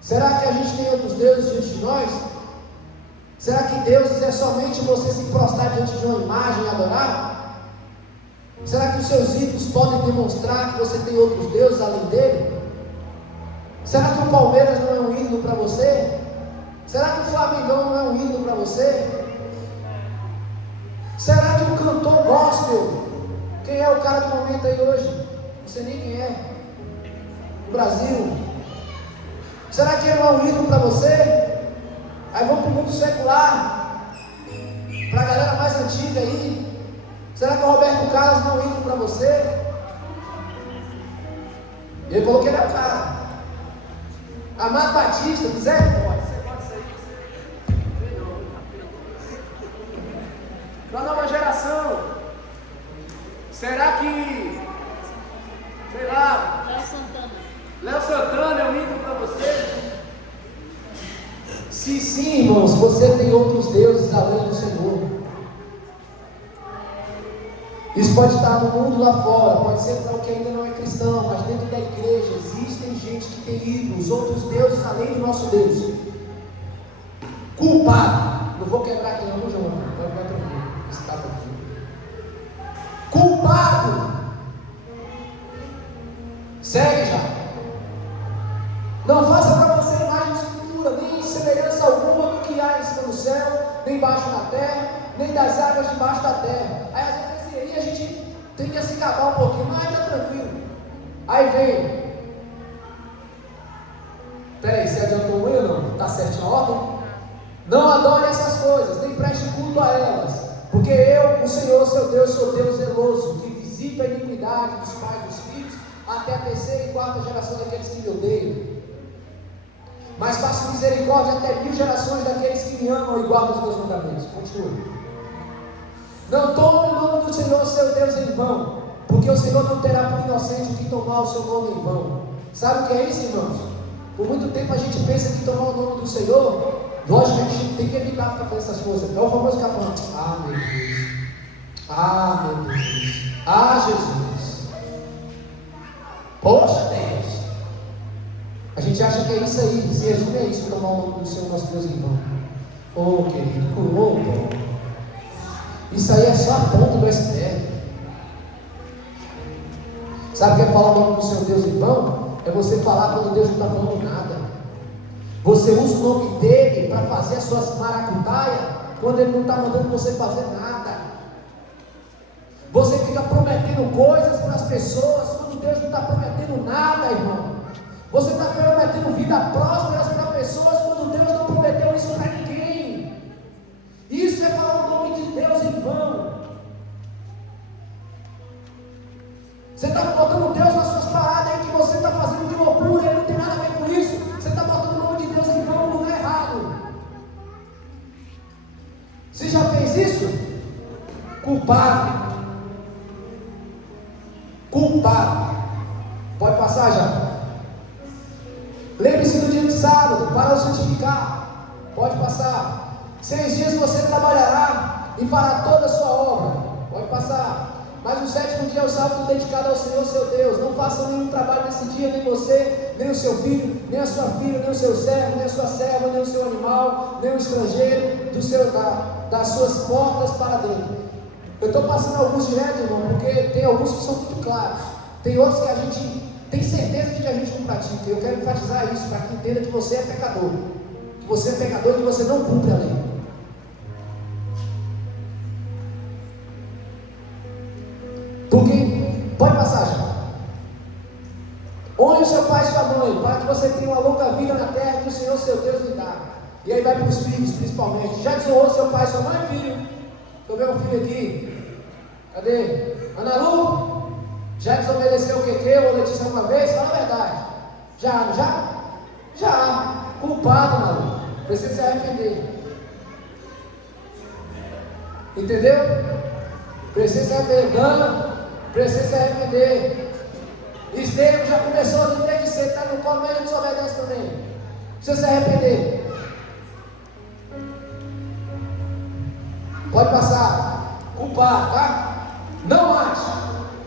Será que a gente tem outros deuses diante de nós? Será que Deus é somente você se prostrar diante de uma imagem e adorar? Será que os seus ídolos podem demonstrar que você tem outros deuses além dele? Será que o Palmeiras não é um ídolo para você? Será que o Flamengão não é um ídolo para você? Será que o cantor negócio, meu. Quem é o cara do momento aí hoje? Não sei nem quem é. No Brasil. Será que ele não é um ídolo para você? Aí vamos para o mundo secular, para a galera mais antiga aí. Será que o Roberto Carlos não é um ídolo para você? Ele falou que ele é o cara. Amado Batista, misericórdia. Você pode sair, para a nova geração. Será que, sei lá, Léo Santana é um ídolo para você? Se sim, irmãos, você tem outros deuses além do Senhor. Isso pode estar no mundo lá fora, pode ser para o que ainda não é cristão, mas dentro da igreja existem gente que tem ídolos, outros deuses além do nosso Deus. Culpado. Não vou quebrar aqui não, João. Pode ficar tranquilo. Está tranquilo. Culpado. Segue já. Não faça para você imagem de escultura, nem semelhança alguma do que há em cima do céu, nem embaixo da terra, nem das águas debaixo da terra. Aí às vezes a gente tem que se acabar um pouquinho, mas está tranquilo. Aí vem. Peraí, você adiantou o ou não? Está certo na ordem? Não adore essas coisas, nem preste culto a elas, porque eu, o Senhor, seu Deus, sou Deus zeloso, que visita a iniquidade dos pais e dos filhos, até a terceira e quarta geração daqueles que me odeiam. Mas faço misericórdia até 1000 gerações daqueles que me amam e guardam os meus mandamentos. Continua. Não tome o nome do Senhor, seu Deus, em vão, porque o Senhor não terá por inocente o que tomar o seu nome em vão. Sabe o que é isso, irmãos? Por muito tempo a gente pensa que tomar o nome do Senhor, lógico que a gente tem que evitar ficar fazendo essas coisas. É o famoso ficar falando: ah, meu Deus, ah, meu Deus, ah, Jesus, poxa Deus. A gente acha que é isso aí, se resume a isso, tomar o nome do Senhor, nosso Deus, em vão. Oh, querido, isso aí é só a ponta do iceberg. Sabe o que é falar o nome do seu Deus em vão? É você falar quando Deus não está falando nada. Você usa o nome dele para fazer as suas maracutaias quando ele não está mandando você fazer nada. Você fica prometendo coisas para as pessoas quando Deus não está prometendo nada, irmão. Você está prometendo vida próspera para pessoas quando Deus não prometeu isso para ninguém. Isso é falar o nome de Deus em vão. Você está botando Deus nas suas paradas aí que você está fazendo de loucura, ele não tem nada a ver com isso. Você está botando o nome de Deus em vão no lugar errado. Você já fez isso? Culpado. Culpado. Pode passar já. Lembre-se do dia de sábado para o santificar. Pode passar. 6 dias você trabalhará e fará toda a sua obra. Pode passar. Mas o 7º dia é o sábado dedicado ao Senhor seu Deus. Não façam nenhum trabalho nesse dia, nem você, nem o seu filho, nem a sua filha, nem o seu servo, nem a sua serva, nem o seu animal, nem o estrangeiro das suas portas para dentro. Eu estou passando alguns direto, irmão, porque tem alguns que são muito claros. Tem outros que a gente tem certeza de que a gente não pratica. Eu quero enfatizar isso para que entenda que você é pecador. Que você é pecador e que você não cumpre a lei. Porque, pode passar já. Honre o seu pai e sua mãe, para que você tenha uma longa vida na terra que o Senhor seu Deus lhe dá. E aí vai para os filhos, principalmente. Já desonrou seu pai e sua mãe, filho? Deixa eu ver um filho aqui. Cadê? Ana Lu? Já desobedeceu o Keke ou Letícia alguma vez? Fala a verdade. Já. Culpado, Ana Lu. Precisa se arrepender. Entendeu? Precisa se arrepender. Dana, precisa se arrepender. Estevam já começou a dizer que você está no colo, ele desobedece também. Precisa se arrepender. Pode passar. Culpado, tá? Não mate.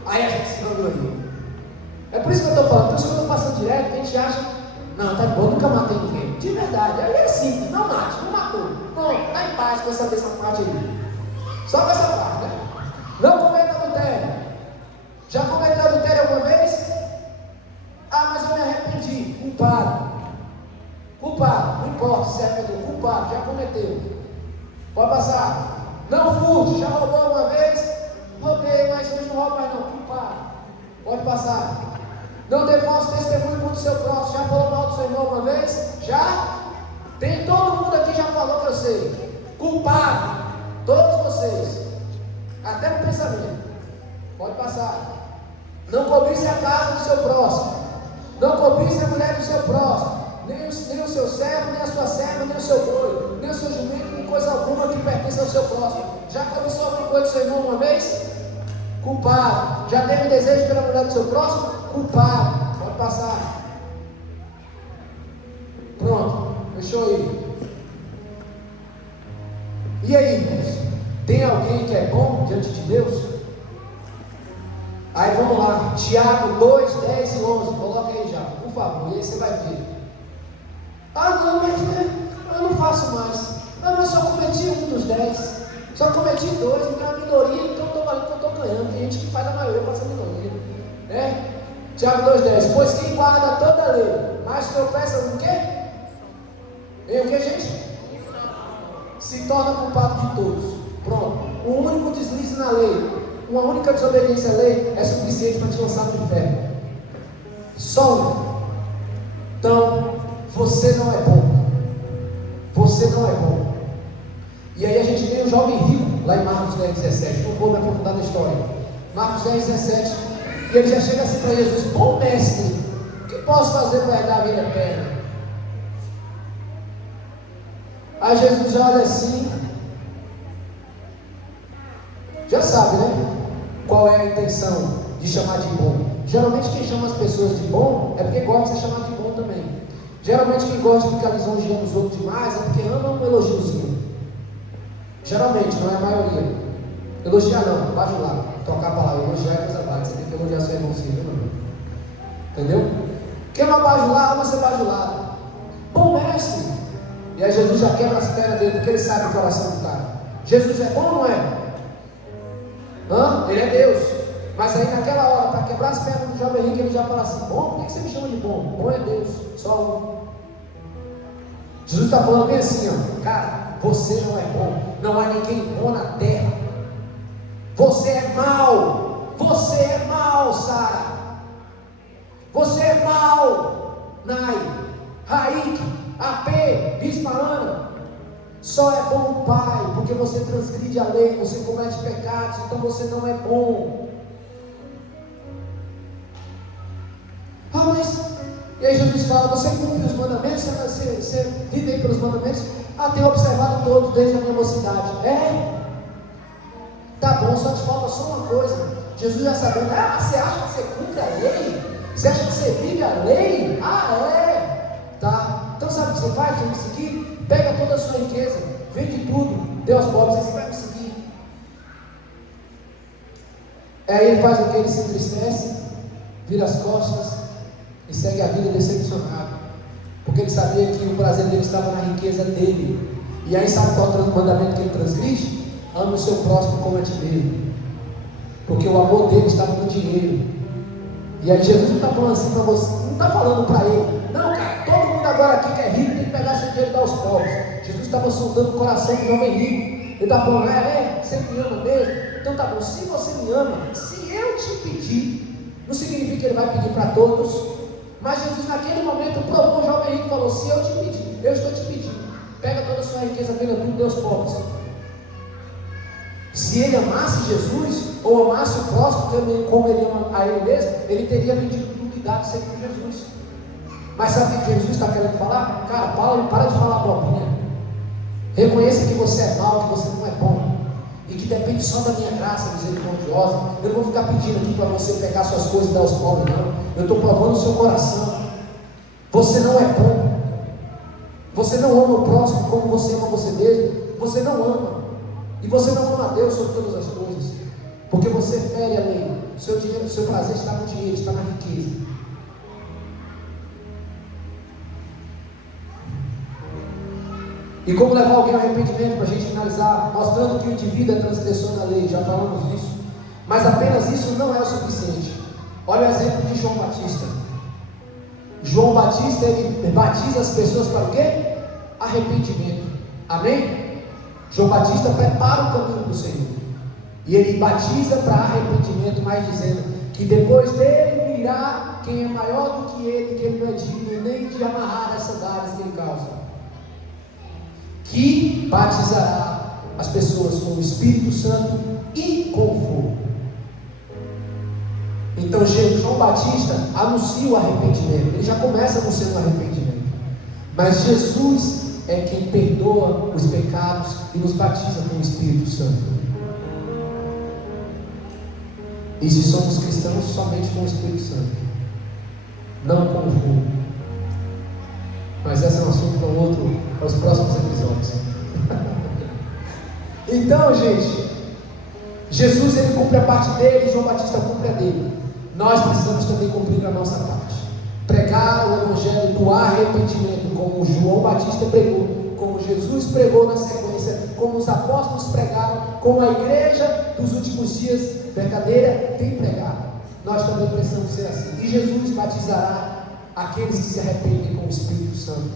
Aí a gente se vangloriou. É por isso que eu estou falando. Por isso que eu estou passando direto. Que a gente acha: não, tá bom, nunca matei ninguém. De verdade. Aí é simples. Não mate, não matou. Não, tá em paz com essa parte aí. Só com essa parte, né? Não cometa adultério. Já cometeu adultério alguma vez? Ah, mas eu me arrependi. Culpado. Não importa se arrependeu. Culpado, já cometeu. Pode passar. Não furte. Já roubou alguma vez? Roubei. rouba mais não, culpado. Pode passar. Não dê falso testemunho contra o seu próximo. Já falou mal do seu irmão uma vez? Já? Tem todo mundo aqui já falou que eu sei. Culpado. Todos vocês. Até no pensamento. Pode passar. Não cobice a casa do seu próximo. Não cobice a mulher do seu próximo. Nem o seu servo, nem a sua serva, nem o seu boi, nem o seu jumento, nem coisa alguma que pertence ao seu próximo. Já cobiçou alguma coisa do seu irmão uma vez? Culpado. Já teve desejo pela mulher do seu próximo? Culpado. Pode passar. Pronto. Fechou aí. E aí, irmãos? Tem alguém que é bom diante de Deus? Aí vamos lá. Tiago 2, 10 e 11. Coloca aí já, por favor. E aí você vai ver. Ah, não, mas eu não faço mais. Não, mas eu só cometi um dos 10. Só cometi 2, então é uma minoria, então eu estou ganhando. Tem gente que faz a maioria, faz a minoria. Né? Tiago 2,10. Pois quem guarda toda a lei, mas tropeça no quê? Em o que, gente? Se torna culpado de todos. Pronto. Um único deslize na lei, uma única desobediência à lei é suficiente para te lançar no inferno. Só um. Então, você não é bom. Você não é bom. E aí a gente tem o jovem rico, lá em Marcos 10, 17. Não vou me aprofundar na história. Marcos 10, 17. E ele já chega assim para Jesus: bom mestre, o que posso fazer para herdar a vida eterna? Aí Jesus já olha assim. Já sabe, né? Qual é a intenção de chamar de bom. Geralmente quem chama as pessoas de bom é porque gosta de ser chamado de bom também. Geralmente quem gosta de ficar lisonjeando os outros demais é porque ama um elogiozinho. Geralmente, não é a maioria. Elogiar não, bajular. Trocar a palavra, elogiar é coisa válida. Você tem que elogiar seu irmãozinho, não. Entendeu? Quem ama bajular, ama ser bajulado. Bom mestre. E aí Jesus já quebra as pernas dele, porque ele sabe o coração do cara. Jesus é bom ou não é? Ele é Deus. Mas aí naquela hora, para quebrar as pernas do jovem rico, ele já fala assim: bom, por que você me chama de bom? Bom é Deus, só um. Jesus está falando bem assim, ó, cara, você não é bom. Não há ninguém bom na terra. Você é mau. Você é mau, Sara. Você é mau, Nai, Raik, AP, Bispa Ana. Só é bom o Pai, porque você transgride a lei, você comete pecados, então você não é bom. Ah, mas... E aí Jesus fala: você cumpre os mandamentos, você vive aí pelos mandamentos? Ah, tenho observado todos desde a minha mocidade. Tá bom, só te falta só uma coisa. Jesus já sabendo: você acha que você cumpre a lei? Você acha que você vive a lei? Tá, então sabe o que você faz? Você me seguir? Pega toda a sua riqueza, vende tudo, dê aos pobres, aí você vai me seguir. Aí ele faz o que? Ele se entristece, vira as costas e segue a vida decepcionado, porque ele sabia que o prazer dele estava na riqueza dele. E aí sabe qual é o mandamento que ele transgride? Ame o seu próximo como a ti mesmo, porque o amor dele estava no dinheiro. E aí Jesus não está falando assim para você, não está falando para ele: não, cara, todo mundo agora aqui que é rico tem que pegar seu dinheiro e dar aos pobres. Jesus estava sondando o coração do jovem rico. Ele está falando: você me ama mesmo? Então tá bom, se você me ama, se eu te pedir, não significa que ele vai pedir para todos. Mas Jesus naquele momento provou o jovem rico e falou: se eu te pedir, eu estou te pedindo, pega toda a sua riqueza, venda tudo, dê aos pobres. Se ele amasse Jesus, ou amasse o próximo como ele ama a ele mesmo, ele teria vendido tudo e dado sempre para Jesus. Mas sabe o que Jesus está querendo falar? Cara, para de falar bobinha. Reconheça que você é mau, que você não é bom, e que depende só da minha graça misericordiosa. Eu não vou ficar pedindo aqui para você pegar suas coisas e dar aos pobres, não. Eu estou provando o seu coração. Você não é bom. Você não ama o próximo como você ama você mesmo. Você não ama. E você não ama a Deus sobre todas as coisas, porque você fere a lei. O seu dinheiro, o seu prazer está no dinheiro, está na riqueza. E como levar alguém ao arrependimento, para a gente finalizar, mostrando que o indivíduo é transgressor da lei, já falamos disso. Mas apenas isso não é o suficiente. Olha o exemplo de João Batista. João Batista, ele batiza as pessoas para o quê? Arrependimento. Amém? João Batista prepara o caminho para o Senhor. E ele batiza para arrependimento, mas dizendo que depois dele virá quem é maior do que ele não é digno nem de amarrar as sandálias que ele calça, que batizará as pessoas com o Espírito Santo e com fogo. Então João Batista anuncia o arrependimento, ele já começa anunciando o arrependimento, mas Jesus é quem perdoa os pecados e nos batiza com o Espírito Santo. E se somos cristãos, somente com o Espírito Santo, não com o fogo. Mas esse é um assunto para os próximos episódios. Então, gente, Jesus ele cumpre a parte dele, João Batista cumpre a dele. Nós precisamos também cumprir a nossa parte, pregar o evangelho do arrependimento, como João Batista pregou, como Jesus pregou na sequência, como os apóstolos pregaram, como a igreja dos últimos dias verdadeira tem pregado. Nós também precisamos ser assim. E Jesus batizará aqueles que se arrependem com o Espírito Santo.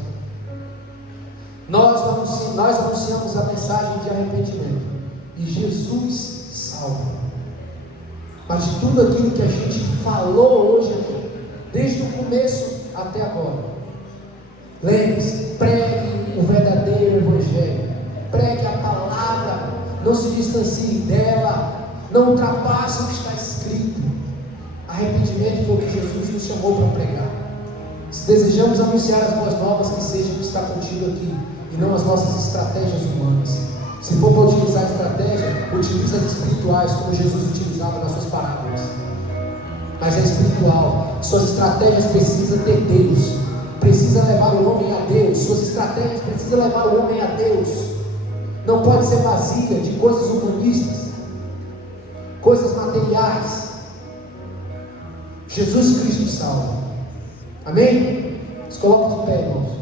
Nós anunciamos a mensagem de arrependimento e Jesus salva. Mas de tudo aquilo que a gente falou hoje aqui, desde o começo até agora, lembre-se, pregue o verdadeiro evangelho, pregue a palavra, não se distancie dela, não ultrapasse o que está escrito. Arrependimento foi o que Jesus nos chamou para pregar. Se desejamos anunciar as boas novas, que seja o que está contido aqui, e não as nossas estratégias humanas. Se for para utilizar estratégia, utilize as espirituais, como Jesus utilizava nas suas parábolas. Mas é espiritual. Suas estratégias precisam ter Deus, precisa levar o homem a Deus. Suas estratégias precisam levar o homem a Deus. Não pode ser vazia de coisas humanistas, coisas materiais. Jesus Cristo salva. Amém? Se coloque de pé, irmãos.